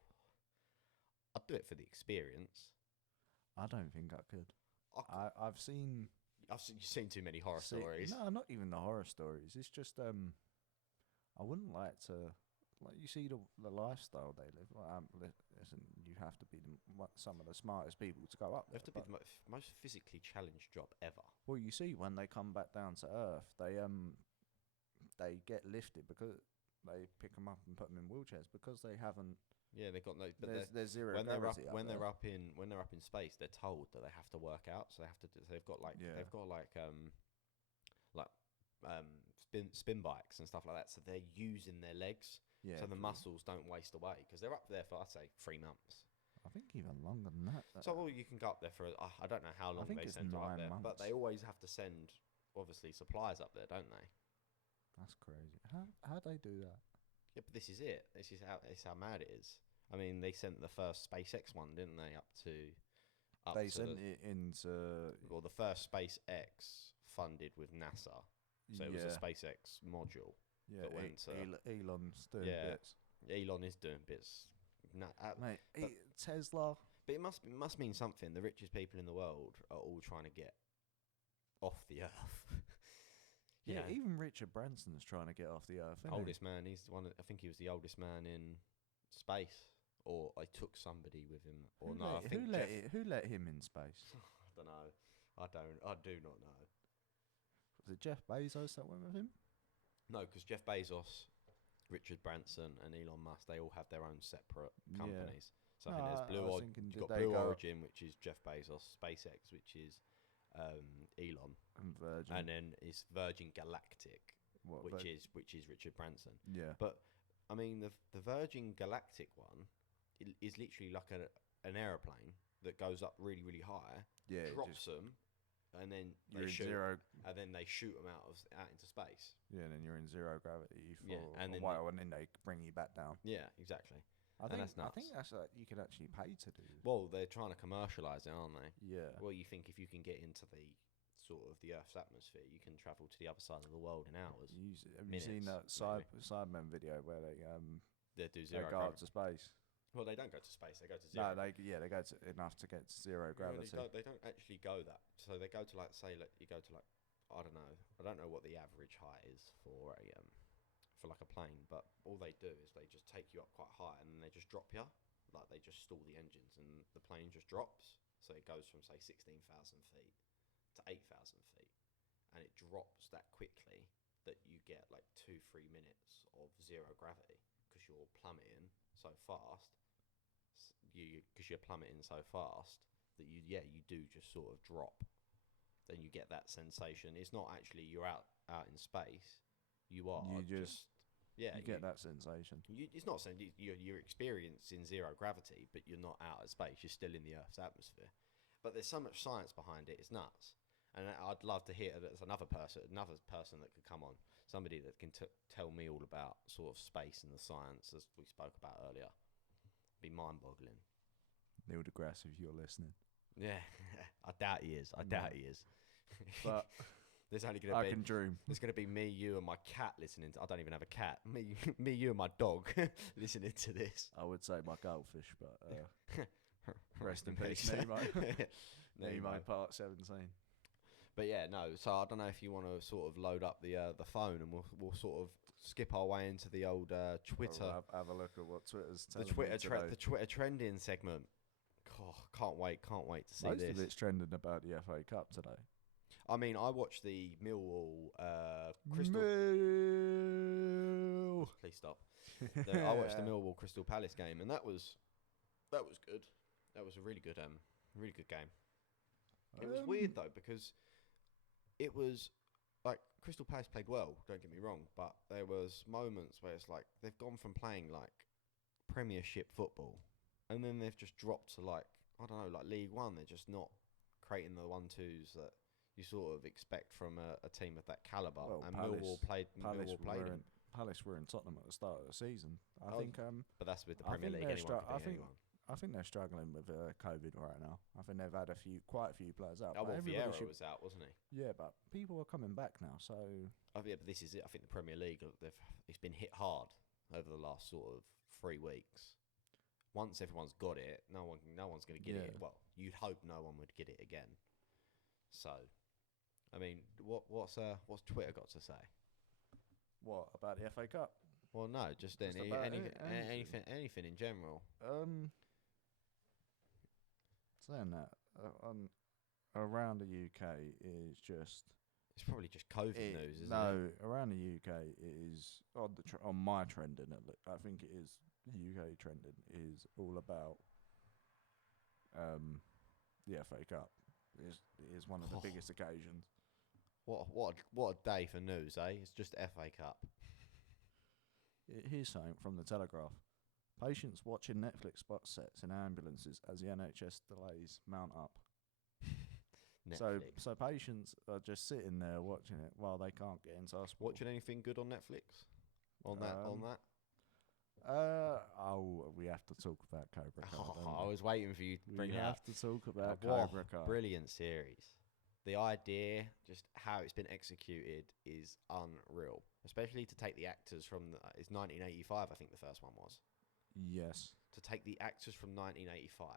I'd do it for the experience. I don't think I could. I've seen... You've seen too many horror stories. No, not even the horror stories. It's just I wouldn't like to... Like, you see the lifestyle they live. Like, listen, you have to be some of the smartest people to go up there. You have to be the most physically challenged job ever. Well, you see, when they come back down to Earth, they get lifted because they pick them up and put them in wheelchairs because they haven't... Yeah, they've got no. But there's zero when gravity when they're up in space, they're told that they have to work out. So they have to. They've got spin bikes and stuff like that. So they're using their legs. Yeah, so the muscles don't waste away because they're up there for, I'd say, 3 months. I think even longer than that. So you can go up there for. I don't know how long they send up there, but they always have to send obviously supplies up there, don't they? That's crazy. How do they do that? Yeah, but this is it. This is how mad it is. I mean, they sent the first SpaceX one, didn't they? They sent it into... Well, the first SpaceX funded with NASA. So it was a SpaceX module that went to... Elon's doing bits. Elon is doing bits. Mate, Tesla... But it must mean something. The richest people in the world are all trying to get off the Earth. Yeah, even Richard Branson's trying to get off the Earth. Oldest man. He's one. I think he was the oldest man in space, or I took somebody with him, or who let him in space? I don't know. I do not know. Was it Jeff Bezos that went with him? No, because Jeff Bezos, Richard Branson, and Elon Musk, they all have their own separate companies. So I think there's Blue Origin, which is Jeff Bezos, SpaceX, which is Elon, and Virgin, and then it's Virgin Galactic, which is Richard Branson. Yeah, but I mean the Virgin Galactic one is literally like an aeroplane that goes up really really high, drops them, and then they shoot them out into space. Yeah, and then you're in zero gravity for and a while, and then they bring you back down. Yeah, exactly. I think that's you can actually pay to do. Well, they're trying to commercialise it, aren't they? Yeah. Well, you think if you can get into the sort of the Earth's atmosphere, you can travel to the other side of the world in hours. Have you seen that Cybermen video where they do zero go up to space? Well, they don't go to space; they go to zero. No, they go to enough to get to zero gravity. They don't actually go that. So they go to you go to I don't know what the average height is for a plane, but all they do is they just take you up quite high and then they just drop you, like they just stall the engines and the plane just drops. So it goes from say 16,000 feet to 8,000 feet, and it drops that quickly that you get like 2-3 minutes of zero gravity because you're plummeting so fast. Because you're plummeting so fast that you do just sort of drop. Then you get that sensation. It's not actually you're out in space. You get that sensation. It's not saying you're experiencing zero gravity, but you're not out of space. You're still in the Earth's atmosphere. But there's so much science behind it. It's nuts. And I'd love to hear there's another person that could come on, somebody that can tell me all about sort of space and the science as we spoke about earlier. Be mind-boggling. Neil deGrasse, if you're listening. Yeah, I doubt he is. But there's only going to be. I can dream. There's going to be me, you, and my cat listening. I don't even have a cat. Me, you, and my dog listening to this. I would say my goldfish, but rest in peace, Nemo, part 17. But yeah, no. So I don't know if you want to sort of load up the phone, and we'll sort of skip our way into the old Twitter. Have a look at what Twitter's telling me today. The Twitter trending segment. Oh, can't wait to see Most this. Most of it's trending about the FA Cup today. I mean, I watched the Millwall Crystal. Please stop. I watched the Millwall Crystal Palace game, and that was good. That was a really good game. It was weird though because it was like Crystal Palace played well. Don't get me wrong, but there was moments where it's like they've gone from playing like Premiership football, and then they've just dropped to like I don't know, like League One. They're just not creating the 1-2s that you sort of expect from a team of that calibre. Well, and Millwall played them. Palace were in Tottenham at the start of the season. I think. But that's with the Premier League. Anyone can beat anyone. I think they're struggling with COVID right now. I think they've had quite a few players out. Oh, but well, everybody Vieira was out, wasn't he? Yeah, but people are coming back now, so. Oh, yeah, but this is it. I think the Premier League, it's been hit hard over the last sort of 3 weeks. Once everyone's got it, no one's going to get it. Well, you'd hope no one would get it again. So, I mean, what's Twitter got to say? What about the FA Cup? Well, no, just anything in general. Saying that around the UK is just. It's probably just COVID news, isn't it? No, around the UK it is on my trending. I think it is UK trending is all about the FA Cup. It is one of the biggest occasions. What a day for news, eh? It's just FA Cup. Here's something from the Telegraph. Patients watching Netflix spot sets in ambulances as the NHS delays mount up. So patients are just sitting there watching it while they can't get into hospital. Watching anything good on Netflix? On that? We have to talk about Cobra Kai. I was waiting for you to bring it up. We have to talk about Cobra Kai. Brilliant series. The idea, just how it's been executed, is unreal. Especially to take the actors from it's 1985, I think the first one was. Yes. To take the actors from 1985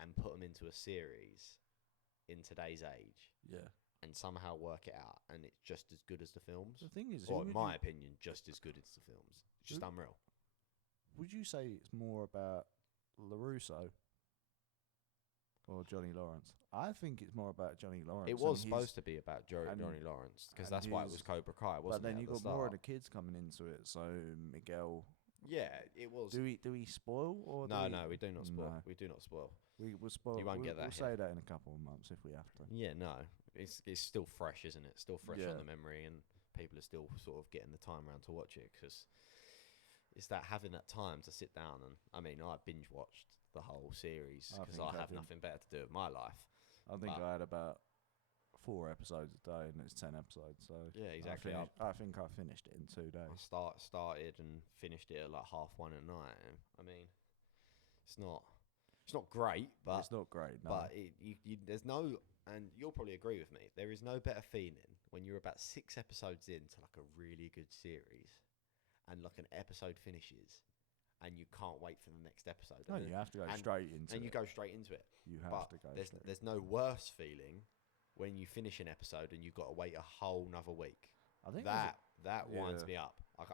and put them into a series in today's age. Yeah. And somehow work it out, and it's just as good as the films. The thing is, or in my opinion, just as good as the films. It's just unreal. Would you say it's more about LaRusso or Johnny Lawrence? I think it's more about Johnny Lawrence. It was supposed to be about Johnny Lawrence, because that's why it was Cobra Kai, wasn't it? But then you got more of the kids coming into it, so Miguel. Yeah, it was. Do we spoil or? No, we do not spoil. No. We do not spoil. We will spoil. You won't get that. We'll say that in a couple of months if we have to. Yeah, no, it's still fresh, isn't it? Still fresh on the memory, and people are still sort of getting the time around to watch it, because it's that having that time to sit down and. I mean, I binge watched the whole series because I have nothing better to do with my life. I think I had about 4 episodes a day, and it's 10 episodes. So yeah, exactly. I think I finished it in 2 days. I started and finished it at like 1:30 at night. I mean, it's not great, but it's not great. No. But there's no, and you'll probably agree with me. There is no better feeling when you're about 6 episodes into like a really good series, and like an episode finishes. And you can't wait for the next episode. No, you have to go straight into it. And you go straight into it. You have to go straight. There's no worse feeling when you finish an episode and you've got to wait a whole nother week. I think that winds me up. I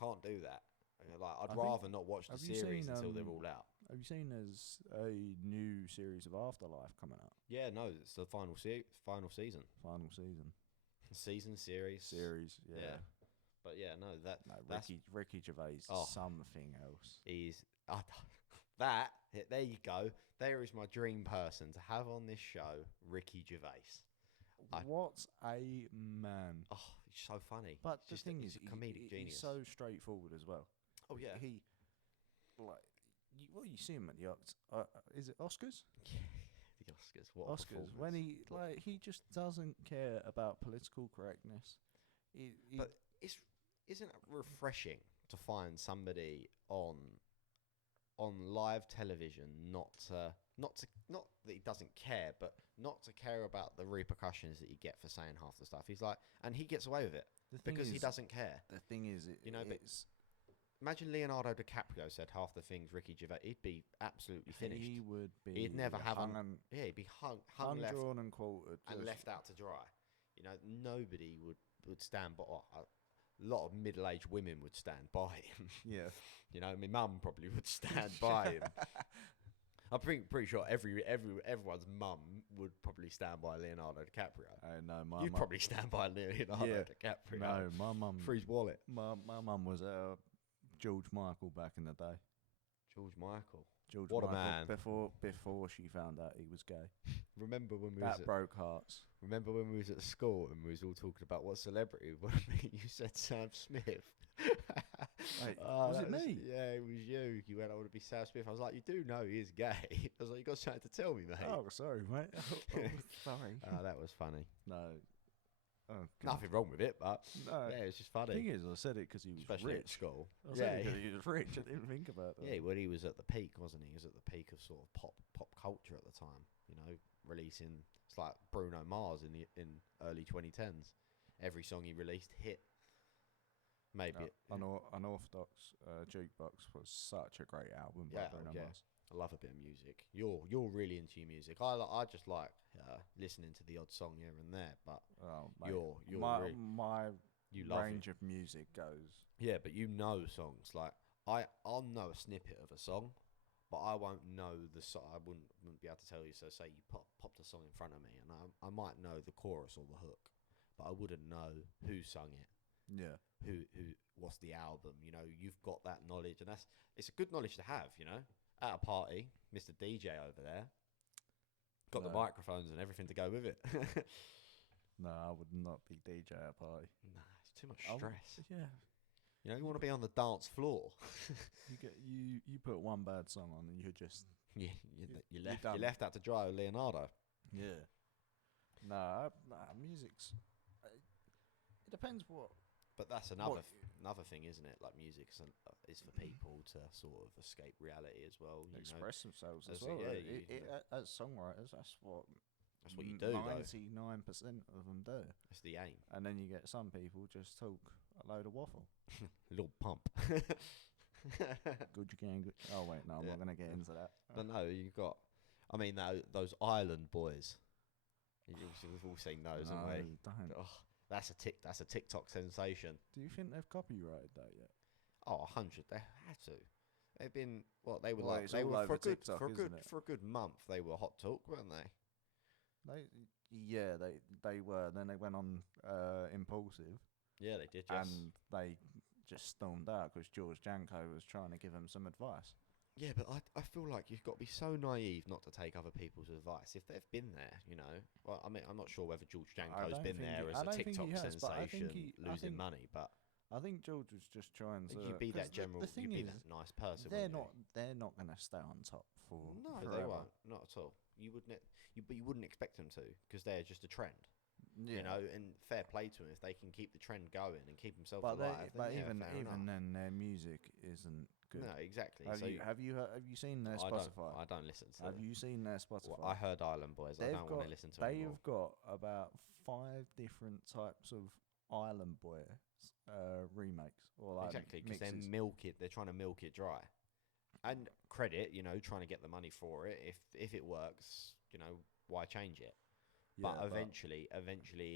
can't do that. Like I'd rather not watch the series until they're all out. Have you seen there's a new series of Afterlife coming out? Yeah, no, it's the final season. Final season. Season series. Yeah. But yeah, no, that's Ricky Gervais. Something else. There you go. There is my dream person to have on this show, Ricky Gervais. What a man! Oh, he's so funny. But the thing is, he's a comedic genius. He's so straightforward as well. Oh yeah. What you see him at the is it Oscars? Yeah, the Oscars. What Oscars? When he just doesn't care about political correctness. But isn't it refreshing to find somebody on live television not that he doesn't care, but not to care about the repercussions that you get for saying half the stuff. He's like, and he gets away with it because he doesn't care. The thing is, imagine Leonardo DiCaprio said half the things Ricky Gervais, he'd be absolutely finished. He would be. He'd never have he'd be hung left, drawn and quartered, and left out to dry. You know, nobody would stand by. A lot of middle-aged women would stand by him. Yeah. You know, my mum probably would stand by him. I'm pretty sure everyone's mum would probably stand by Leonardo DiCaprio. No, You'd probably stand by Leonardo DiCaprio. No, my mum. For his wallet. My mum was George Michael back in the day. George Michael. What a man! Before she found out he was gay. Remember when we broke hearts. Remember when we was at school and we was all talking about what celebrity? You said Sam Smith. Wait, was it me? Yeah, it was you. You went, I want to be Sam Smith. I was like, you do know he is gay. I was like, you got something to tell me, mate. Oh, sorry, mate. Sorry. That was funny. No, Nothing wrong with it, but No. yeah, it's just funny. The thing is, I said it because he was Especially rich. at school. I said it 'cause he was rich. I didn't think about that. Yeah, well, he was at the peak, wasn't he? He was at the peak of sort of pop culture at the time. You know, releasing it's like Bruno Mars in early 2010s. Every song he released hit. Maybe Unorthodox Jukebox was such a great album by Bruno Mars. I love a bit of music. You're really into your music. I just like listening to the odd song here and there, but my you love range of music goes. Yeah, but you know songs like I'll know a snippet of a song, but I won't know the song. I wouldn't be able to tell you. So say you popped a song in front of me, and I might know the chorus or the hook, but I wouldn't know who sung it. Yeah. Who what's the album? You know, you've got that knowledge, and it's a good knowledge to have. You know, at a party, Mr. DJ over there got the microphones and everything to go with it. No, I would not be DJ at a party. Nah, it's too much stress. Yeah. You know, you want to be on the dance floor. you put one bad song on and you're just you left out to dry with Leonardo. Yeah. Nah, music's. It depends what. But that's another thing, isn't it? Like music is for people to sort of escape reality as well. Express themselves as well. As songwriters, that's what you do. 99% of them do. That's the aim. And then you get some people just talk a load of waffle. Little pump. Good gang. Oh wait, no, I'm not gonna get into that. But no, you've got. I mean, those Island Boys. We've all seen those, haven't we? Don't. Oh, that's a TikTok sensation. Do you think they've copyrighted that yet? Oh, 100. They had to. They've been they were Well, they were for a good month. They were Hot Talk, weren't they? They were. Then they went on Impulsive. Yeah, they did. Yes. And they just stormed out because George Janko was trying to give them some advice. Yeah, but I feel like you've got to be so naive not to take other people's advice. If they've been there, you know. Well, I mean, I'm not sure whether George Janko's been there as a TikTok sensation, losing money, but I think George was just trying to. You be that general. You be that nice person. They're not going to stay on top for. No, forever. they won't. Not at all. You wouldn't expect them to because they're just a trend. Yeah. You know, and fair play to them if they can keep the trend going and keep themselves alive. But even then, their music isn't good. No, exactly. Have you seen their Spotify? I don't listen to. Have you seen their Spotify? Well, I heard Island Boys. I don't want to listen to them. They've got about 5 different types of Island Boy remakes or like exactly because they're trying to milk it dry. And credit, you know, trying to get the money for it. If it works, you know, why change it? Yeah, but eventually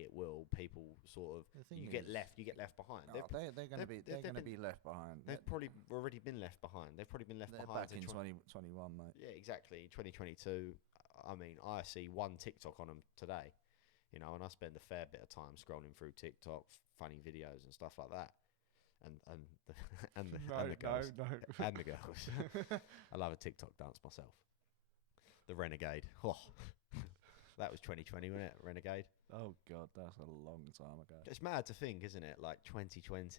it will. People sort of you get left behind. They're going to be left behind. They've probably already been left behind. They've probably been left behind back in 2021, mate. Yeah, exactly. 2022. I mean, I see one TikTok on them today, you know, and I spend a fair bit of time scrolling through TikTok, funny videos and stuff like that. And the girls. And the girls. I love a TikTok dance myself. The Renegade. Oh. That was 2020, wasn't it? Renegade. Oh God, that's a long time ago. It's mad to think, isn't it? Like 2020,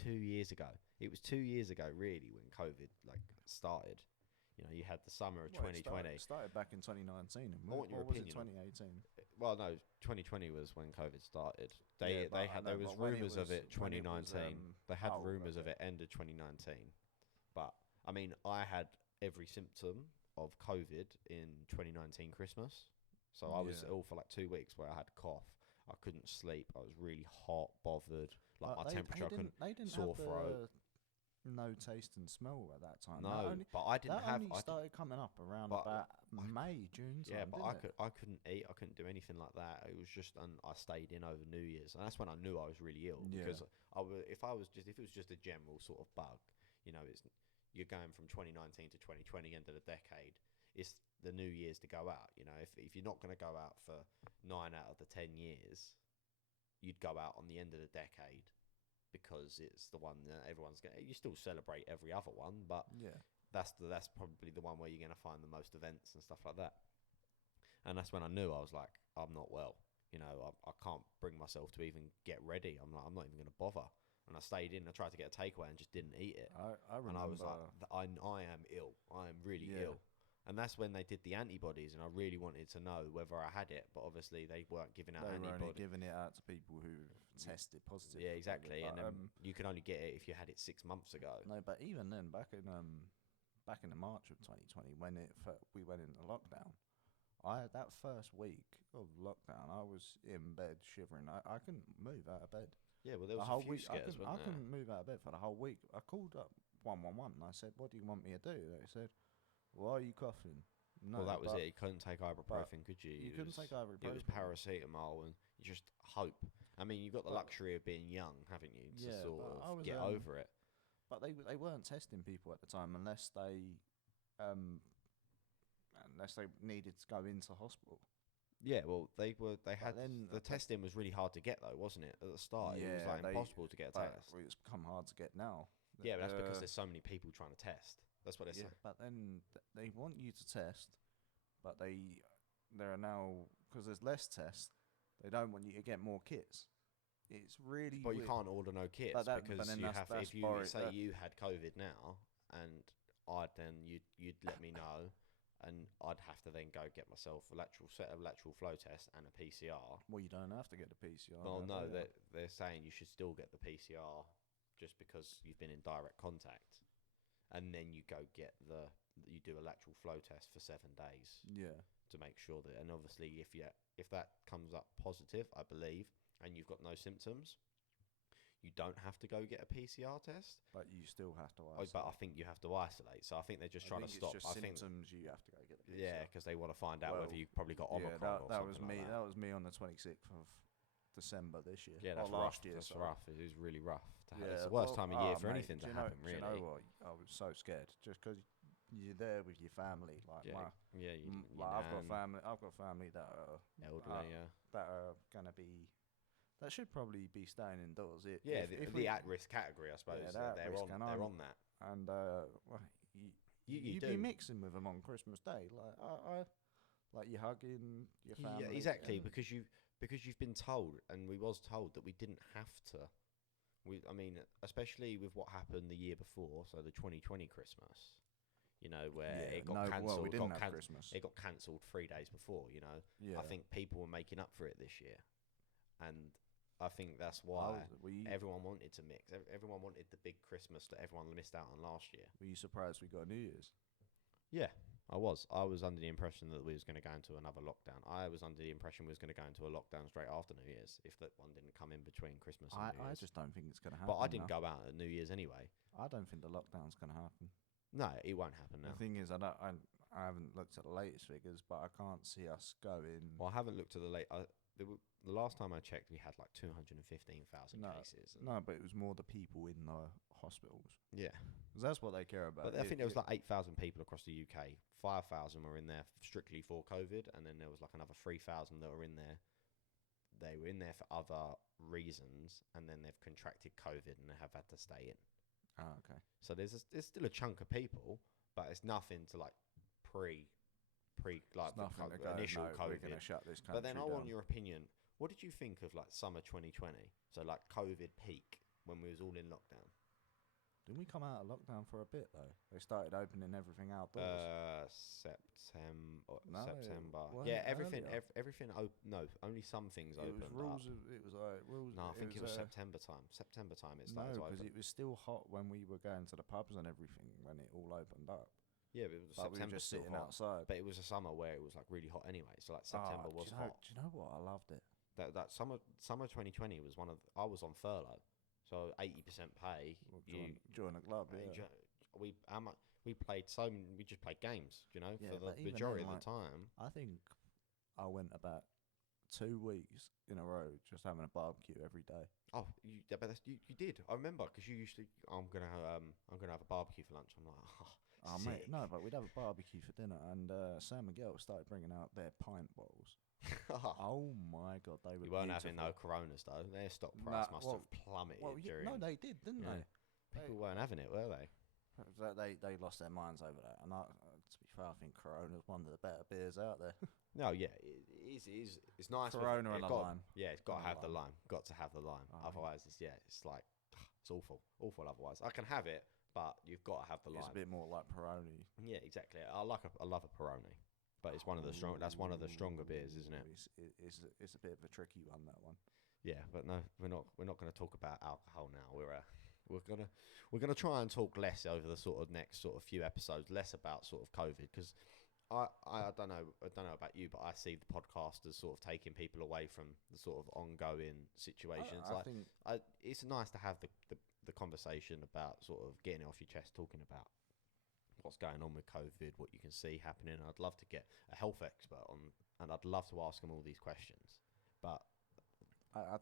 2 years ago. It was 2 years ago, really, when COVID started. You know, you had the summer of 2020. It started back in 2019. I want your opinion. Was it 2018? Well, no, 2020 was when COVID started. There was rumours of it 2019. They had rumours of it end of 2019. But I mean, I had every symptom of COVID in 2019 Christmas. So I was ill for like 2 weeks where I had a cough. I couldn't sleep. I was really hot, bothered. Like my temperature, they didn't sore have throat. No taste and smell at that time. No, but I didn't have. That only started coming up around about May, June time. Yeah, but I couldn't eat. I couldn't do anything like that. It was just, and I stayed in over New Year's, and that's when I knew I was really ill. Because if it was just a general sort of bug, you know, you're going from 2019 to 2020, end of the decade. It's the New Year's to go out. You know, if you're not going to go out for 9 out of the 10 years, you'd go out on the end of the decade because it's the one that everyone's going. You still celebrate every other one, but that's probably the one where you're going to find the most events and stuff like that. And that's when I knew I was like, I'm not well. You know, I can't bring myself to even get ready. I'm not even going to bother. And I stayed in. I tried to get a takeaway and just didn't eat it. I remember. And I was like, I am ill. I am really ill. And that's when they did the antibodies, and I really wanted to know whether I had it, but obviously they weren't giving out antibodies. They were only giving it out to people who tested positive. Yeah, exactly. And then you can only get it if you had it 6 months ago. No, but even then, back in the March of 2020, when we went into lockdown, that first week of lockdown, I was in bed shivering. I couldn't move out of bed. Yeah, well, there was the whole a few week, scares, I couldn't move out of bed for the whole week. I called up 111 and I said, "What do you want me to do?" They said, "Why are you coughing?" No, well, that was it. You couldn't take ibuprofen, could you? You couldn't take ibuprofen. It was paracetamol, and you just hope. I mean, you've got the luxury of being young, haven't you, to sort of get over it. But they weren't testing people at the time unless they needed to go into hospital. Yeah, well, they had the testing was really hard to get though, wasn't it? At the start, it was like impossible to get a test. It's become hard to get now. Yeah, but that's because there's so many people trying to test. That's what they say. But then they want you to test, but there are now, because there's less tests, they don't want you to get more kits. It's really But weird. You can't order no kits because you have. If you say you had COVID now, and you'd let me know. And I'd have to then go get myself a lateral flow test and a PCR. Well, you don't have to get the PCR. Well, no, they're saying you should still get the PCR just because you've been in direct contact, and then you do a lateral flow test for 7 days. Yeah. To make sure that, and obviously if that comes up positive, I believe, and you've got no symptoms, you don't have to go get a PCR test. But you still have to isolate. But I think you have to isolate. So I think they're just trying to stop. I think symptoms you have to go get the PCR. Yeah, because they want to find out whether you probably got Omicron or that something was me. like that. That was me on the 26th of December this year. Yeah, that's last rough. year. That's rough. It was really rough to have. Yeah, It's the worst time of year for anything to happen, really. Do you know what? I was so scared just because you're there with your family. Like I've got family. I've got family that are elderly. That are gonna be. That should probably be staying indoors. If the at-risk category, I suppose. Yeah, they're on that. And you'd do. be mixing with them on Christmas Day. Like you're hugging your family. Yeah, exactly. Because you've been told, and we was told that we didn't have to. I mean, especially with what happened the year before, so the 2020 Christmas. You know, where it got cancelled. We didn't have Christmas. It got cancelled 3 days before. You know, I think people were making up for it this year, and I think that's why everyone wanted to mix. Everyone wanted the big Christmas that everyone missed out on last year. Were you surprised we got New Year's? Yeah, I was. I was under the impression that we was going to go into another lockdown. I was under the impression we was going to go into a lockdown straight after New Year's if that one didn't come in between Christmas and New Year's. I just don't think it's going to happen. But I didn't go out at New Year's anyway. I don't think the lockdown's going to happen. No, it won't happen now. The thing is, I haven't looked at the latest figures, but I can't see us going. Well, I haven't looked at the last time I checked, we had like 215,000 cases. No, but it was more the people in the hospitals. Yeah. Because that's what they care about. But I think there was like 8,000 people across the UK. 5,000 were in there strictly for COVID, and then there was like another 3,000 that were in there. They were in there for other reasons, and then they've contracted COVID and they have had to stay in. Oh, okay. So there's still a chunk of people, but it's nothing to like initial COVID. We're going to shut this country But then I down. want your opinion. What did you think of like summer 2020? So like COVID peak when we was all in lockdown. Didn't we come out of lockdown for a bit though? They started opening everything outdoors. September. Well, yeah, everything. No, only some things opened. It was like rules. No, I think it was September time. September time it started. No, because it was still hot when we were going to the pubs and everything when it all opened up. Yeah, but it was September. We were just sitting outside. But it was a summer where it was like really hot anyway. So like September was hot. Do you know what? I loved it. That summer 2020 was I was on furlough. So 80% pay. Join a club. Yeah. We played we just played games, you know, for the majority of the time. I think I went about 2 weeks in a row just having a barbecue every day. Oh, you did. I remember because you used to. I'm gonna have a barbecue for lunch. I'm like, oh mate, no, but we'd have a barbecue for dinner, and Sam and Miguel started bringing out their pint bottles. Oh my god, they were. You weren't having no Coronas though. Their stock price must have plummeted during. No, they did, didn't they? People weren't having it, were they? They lost their minds over that, and to be fair, I think Corona's one of the better beers out there. No, yeah, it is. It's nice. Corona and a lime. Yeah, it's got to have the lime. Got to have the lime. Otherwise, it's like It's awful otherwise. I can have it, but you've got to have the lime. It's a bit more like Peroni. Yeah, exactly. I love a Peroni, but it's one of the strong. That's one of the stronger beers, isn't it? It's a bit of a tricky one, that one. Yeah, but no, we're not going to talk about alcohol now. We're gonna try and talk less over the sort of next sort of few episodes, less about sort of COVID, because I don't know about you, but I see the podcast as sort of taking people away from the sort of ongoing situations. I think it's nice to have the conversation about sort of getting it off your chest, talking about what's going on with COVID, what you can see happening. I'd love to get a health expert on, and I'd love to ask them all these questions, but I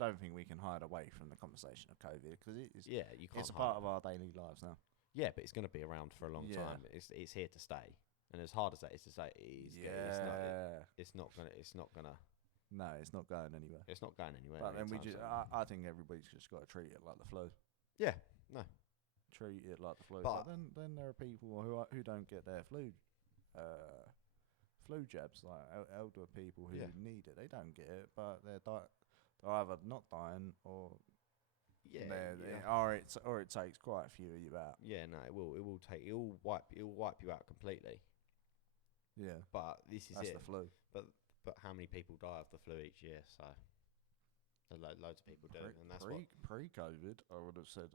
don't think we can hide away from the conversation of COVID, because you can't. It's a part of our daily lives now. Yeah, but it's going to be around for a long time. It's here to stay, and as hard as that is to say, it's not gonna. No, it's not going anywhere. It's not going anywhere. But then I think everybody's just got to treat it like the flu. Yeah, no. Treat it like the flu. But then there are people who don't get their flu jabs, like elder people who need it. They don't get it, but they're either not dying or or it takes quite a few of you out. Yeah, no, it will wipe you out completely. Yeah, but that's the flu. But how many people die of the flu each year? So loads of people do, and that's pre-COVID. I would have said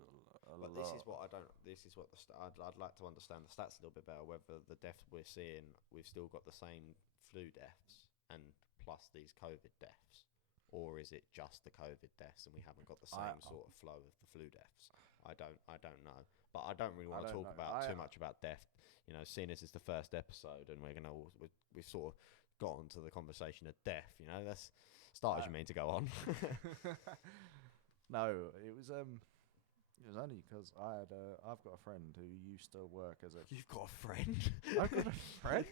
a lot. This is what I don't. This is what I'd like to understand the stats a little bit better. Whether the deaths we're seeing, we've still got the same flu deaths and plus these COVID deaths, or is it just the COVID deaths and we haven't got the same sort of flow of the flu deaths? I don't know, but I don't really want to talk too much about death. You know, seeing as it's the first episode and we've sort of got onto the conversation of death. You know, that's start as you mean to go on. No, it was only because I've got a friend who used to work as a. You've got a friend? I've got a friend.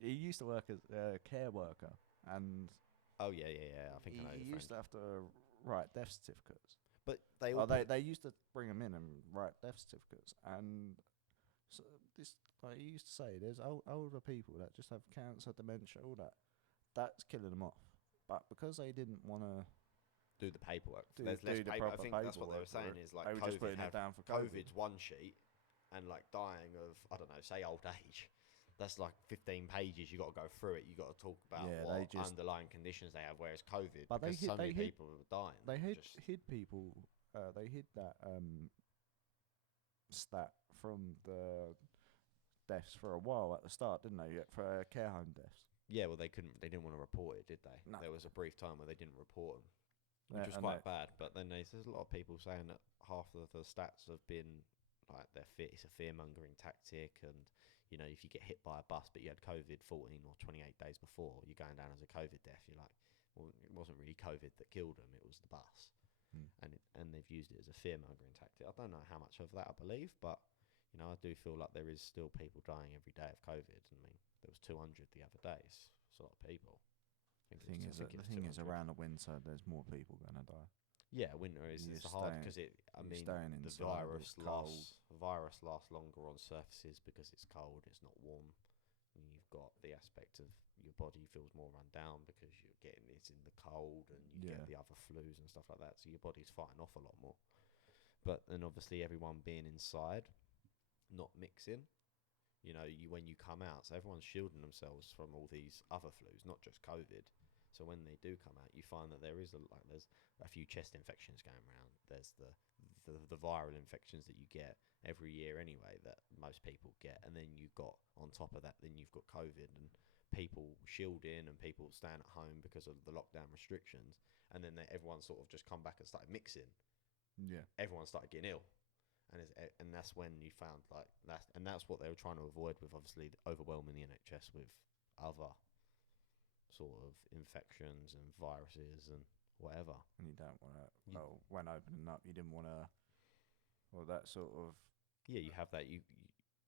He used to work as a care worker, and oh yeah. I think I know. He used to have to write death certificates. But they used to bring him in and write death certificates, and so he used to say there's older people that just have cancer, dementia, all that. That's killing them off. But because they didn't want to do the paperwork, there's less paper. I think that's what they were saying is like just putting it down for COVID's one sheet, and like dying of say old age. That's like 15 pages. You got to go through it. You got to talk about what underlying conditions they have. Whereas COVID, but because so many people were dying, they hid people. They hid that stat from the deaths for a while at the start, didn't they? For care home deaths. Yeah, well, they didn't want to report it, did they? No. There was a brief time where they didn't report them, which was quite bad. But then there's a lot of people saying that half of the stats have been like it's a fear-mongering tactic, and you know, if you get hit by a bus but you had COVID 14 or 28 days before, you're going down as a COVID death. You're like, well, it wasn't really COVID that killed them; it was the bus, and they've used it as a fear-mongering tactic. I don't know how much of that I believe, but you know, I do feel like there is still people dying every day of COVID. I mean, there was 200 the other day. It's a lot of people. The thing is, around the winter, there's more people going to die. Yeah, winter is hard because the virus lasts longer on surfaces because it's cold. It's not warm. And you've got the aspect of your body feels more run down because you're getting it in the cold, and you get the other flus and stuff like that. So your body's fighting off a lot more. But then obviously everyone being inside, not mixing. You know, when you come out, so everyone's shielding themselves from all these other flus, not just COVID. So when they do come out, you find that there's a few chest infections going around. There's the viral infections that you get every year anyway, that most people get, and then you've got on top of that, then you've got COVID, and people shielding and people staying at home because of the lockdown restrictions, and then everyone sort of just come back and started mixing. Yeah, everyone started getting ill. And that's when you found that's what they were trying to avoid with obviously overwhelming the NHS with other sort of infections and viruses and whatever. And you don't want to. Well, when opening up, you didn't want to. Well, that sort of. Yeah, you have that. You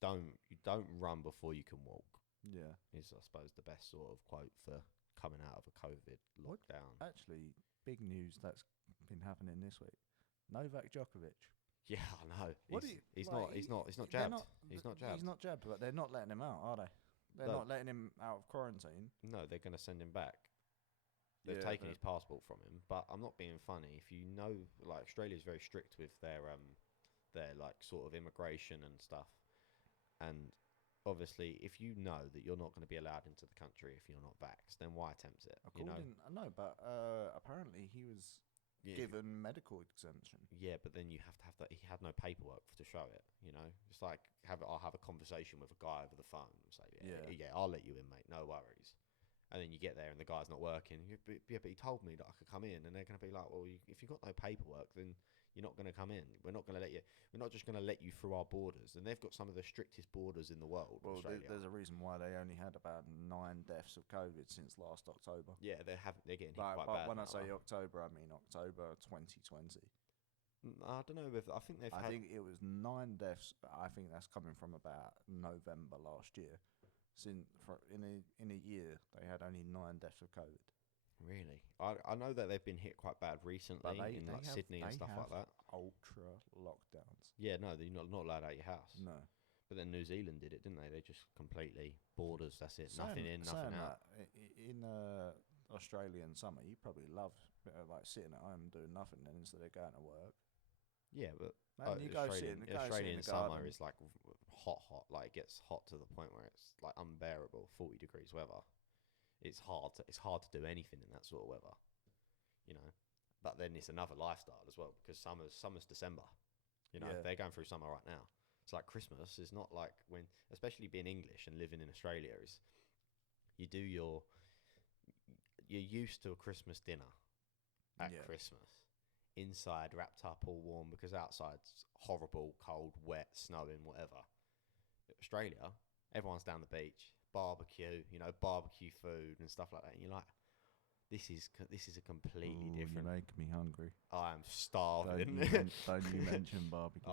don't run before you can walk. Yeah, is I suppose the best sort of quote for coming out of a COVID lockdown. Actually, big news that's been happening this week. Novak Djokovic. Yeah, I know. He's not jabbed. He's not jabbed. He's not jabbed, but they're not letting him out, are they? They're not letting him out of quarantine. No, they're going to send him back. They've taken his passport from him. But I'm not being funny. If you know, like, Australia's very strict with their like sort of immigration and stuff. And obviously, if you know that you're not going to be allowed into the country if you're not vaxxed, then why attempt it? No, but apparently he was given medical exemption. Yeah, but then you have to have that. He had no paperwork to show it. It's like I'll have a conversation with a guy over the phone and say, yeah, I'll let you in, mate. No worries. And then you get there and the guy's not working. But he told me that I could come in, and they're going to be like, well, if you've got no paperwork, then you're not going to come in. We're not going to let you. We're not just going to let you through our borders. And they've got some of the strictest borders in the world. Well, there's a reason why they only had about 9 deaths of COVID since last October. Yeah, they're getting hit quite bad. But when I say October, I mean October 2020. I don't know if I think they've. I think it was 9 deaths. I think that's coming from about November last year. In a year, they had only 9 deaths of COVID. Really? I know that they've been hit quite bad recently in like Sydney and stuff like that. Ultra lockdowns. Yeah, no, you're not allowed out of your house. No. But then New Zealand did it, didn't they? They just completely borders. That's it. Nothing in, nothing out. In Australian summer, you probably love like sitting at home doing nothing then instead of going to work. Yeah, but Australian summer is like hot. Like it gets hot to the point where it's like unbearable. 40 degrees weather. It's hard to do anything in that sort of weather, But then it's another lifestyle as well because summer's December, They're going through summer right now. It's like Christmas is not like when, especially being English and living in Australia, is you're used to a Christmas dinner at Christmas, inside wrapped up all warm because outside's horrible, cold, wet, snowing, whatever. Australia, everyone's down the beach. Barbecue, barbecue food and stuff like that. And you're like, this is a completely different. You make me hungry. I am starving. Don't you mention barbecue?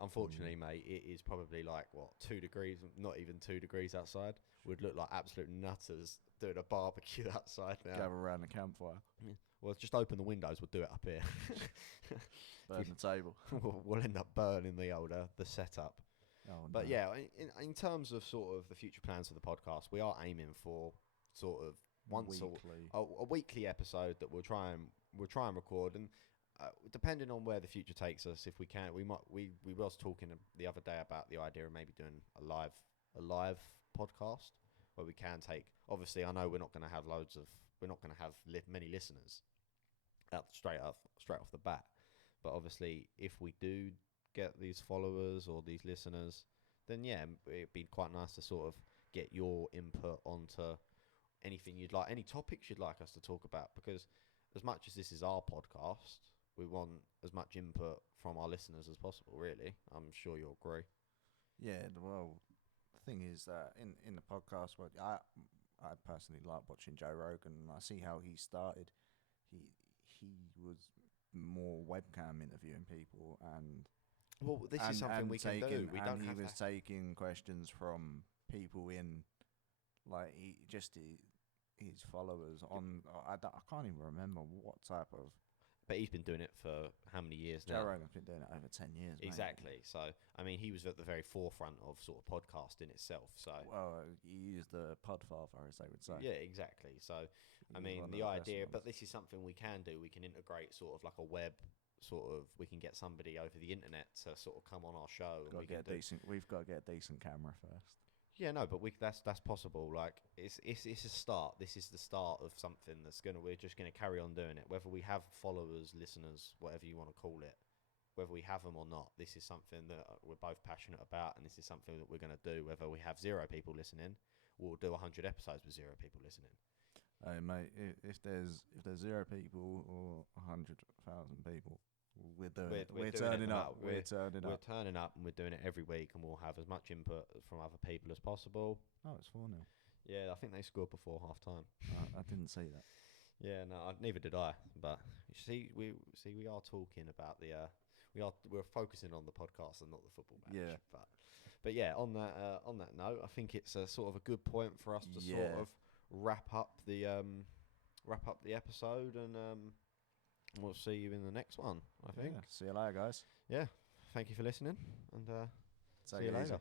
Unfortunately, mate, it is probably like 2 degrees, not even 2 degrees outside. Would look like absolute nutters doing a barbecue outside now. Gather around the campfire. Yeah. Well, just open the windows. We'll do it up here. Burn the table. We'll end up burning the setup. Oh, but yeah, in terms of sort of the future plans for the podcast, we are aiming for sort of a weekly episode that we'll try and record, and depending on where the future takes us, if we can, we was talking the other day about the idea of maybe doing a live podcast where we can take. Obviously, I know we're not going to have many listeners straight off the bat, but obviously, if we do get these followers or these listeners, then yeah, it'd be quite nice to sort of get your input onto anything you'd like, any topics you'd like us to talk about, because as much as this is our podcast, we want as much input from our listeners as possible, really. I'm sure you'll agree. Yeah, well, the thing is that in the podcast, I personally like watching Joe Rogan, and I see how he started. He was more webcam interviewing people, and this is something we can do. We don't have. He was taking questions from people in, like, his followers on. I can't even remember what type of. But he's been doing it for how many years now? Joe Rogan's been doing it over 10 years. Exactly. Mate. So, I mean, he was at the very forefront of sort of podcasting itself. So, well, he is the podfather, as they would say. Yeah, exactly. So, I mean, the idea, but this is something we can do. We can integrate sort of like a web. We can get somebody over the internet to sort of come on our show. We've got to get a decent camera first. Yeah, no, but that's possible. Like it's a start. This is the start of something we're just gonna carry on doing it. Whether we have followers, listeners, whatever you want to call it, whether we have them or not, this is something that we're both passionate about, and this is something that we're gonna do. Whether we have 0 people listening, we'll do 100 episodes with 0 people listening. Hey mate, if there's 0 people or 100,000 people, we're doing it. We're turning up. We're turning up, and we're doing it every week, and we'll have as much input from other people as possible. Oh, it's 4-0. Yeah, I think they scored before half time. I didn't see that. Yeah, no, neither did I. But we are talking about we're focusing on the podcast and not the football match. Yeah. But yeah, on that note, I think it's a sort of a good point for us to sort of wrap up the episode, and we'll see you in the next one, I think. Yeah. See you later, guys. Yeah. Thank you for listening, and see you later.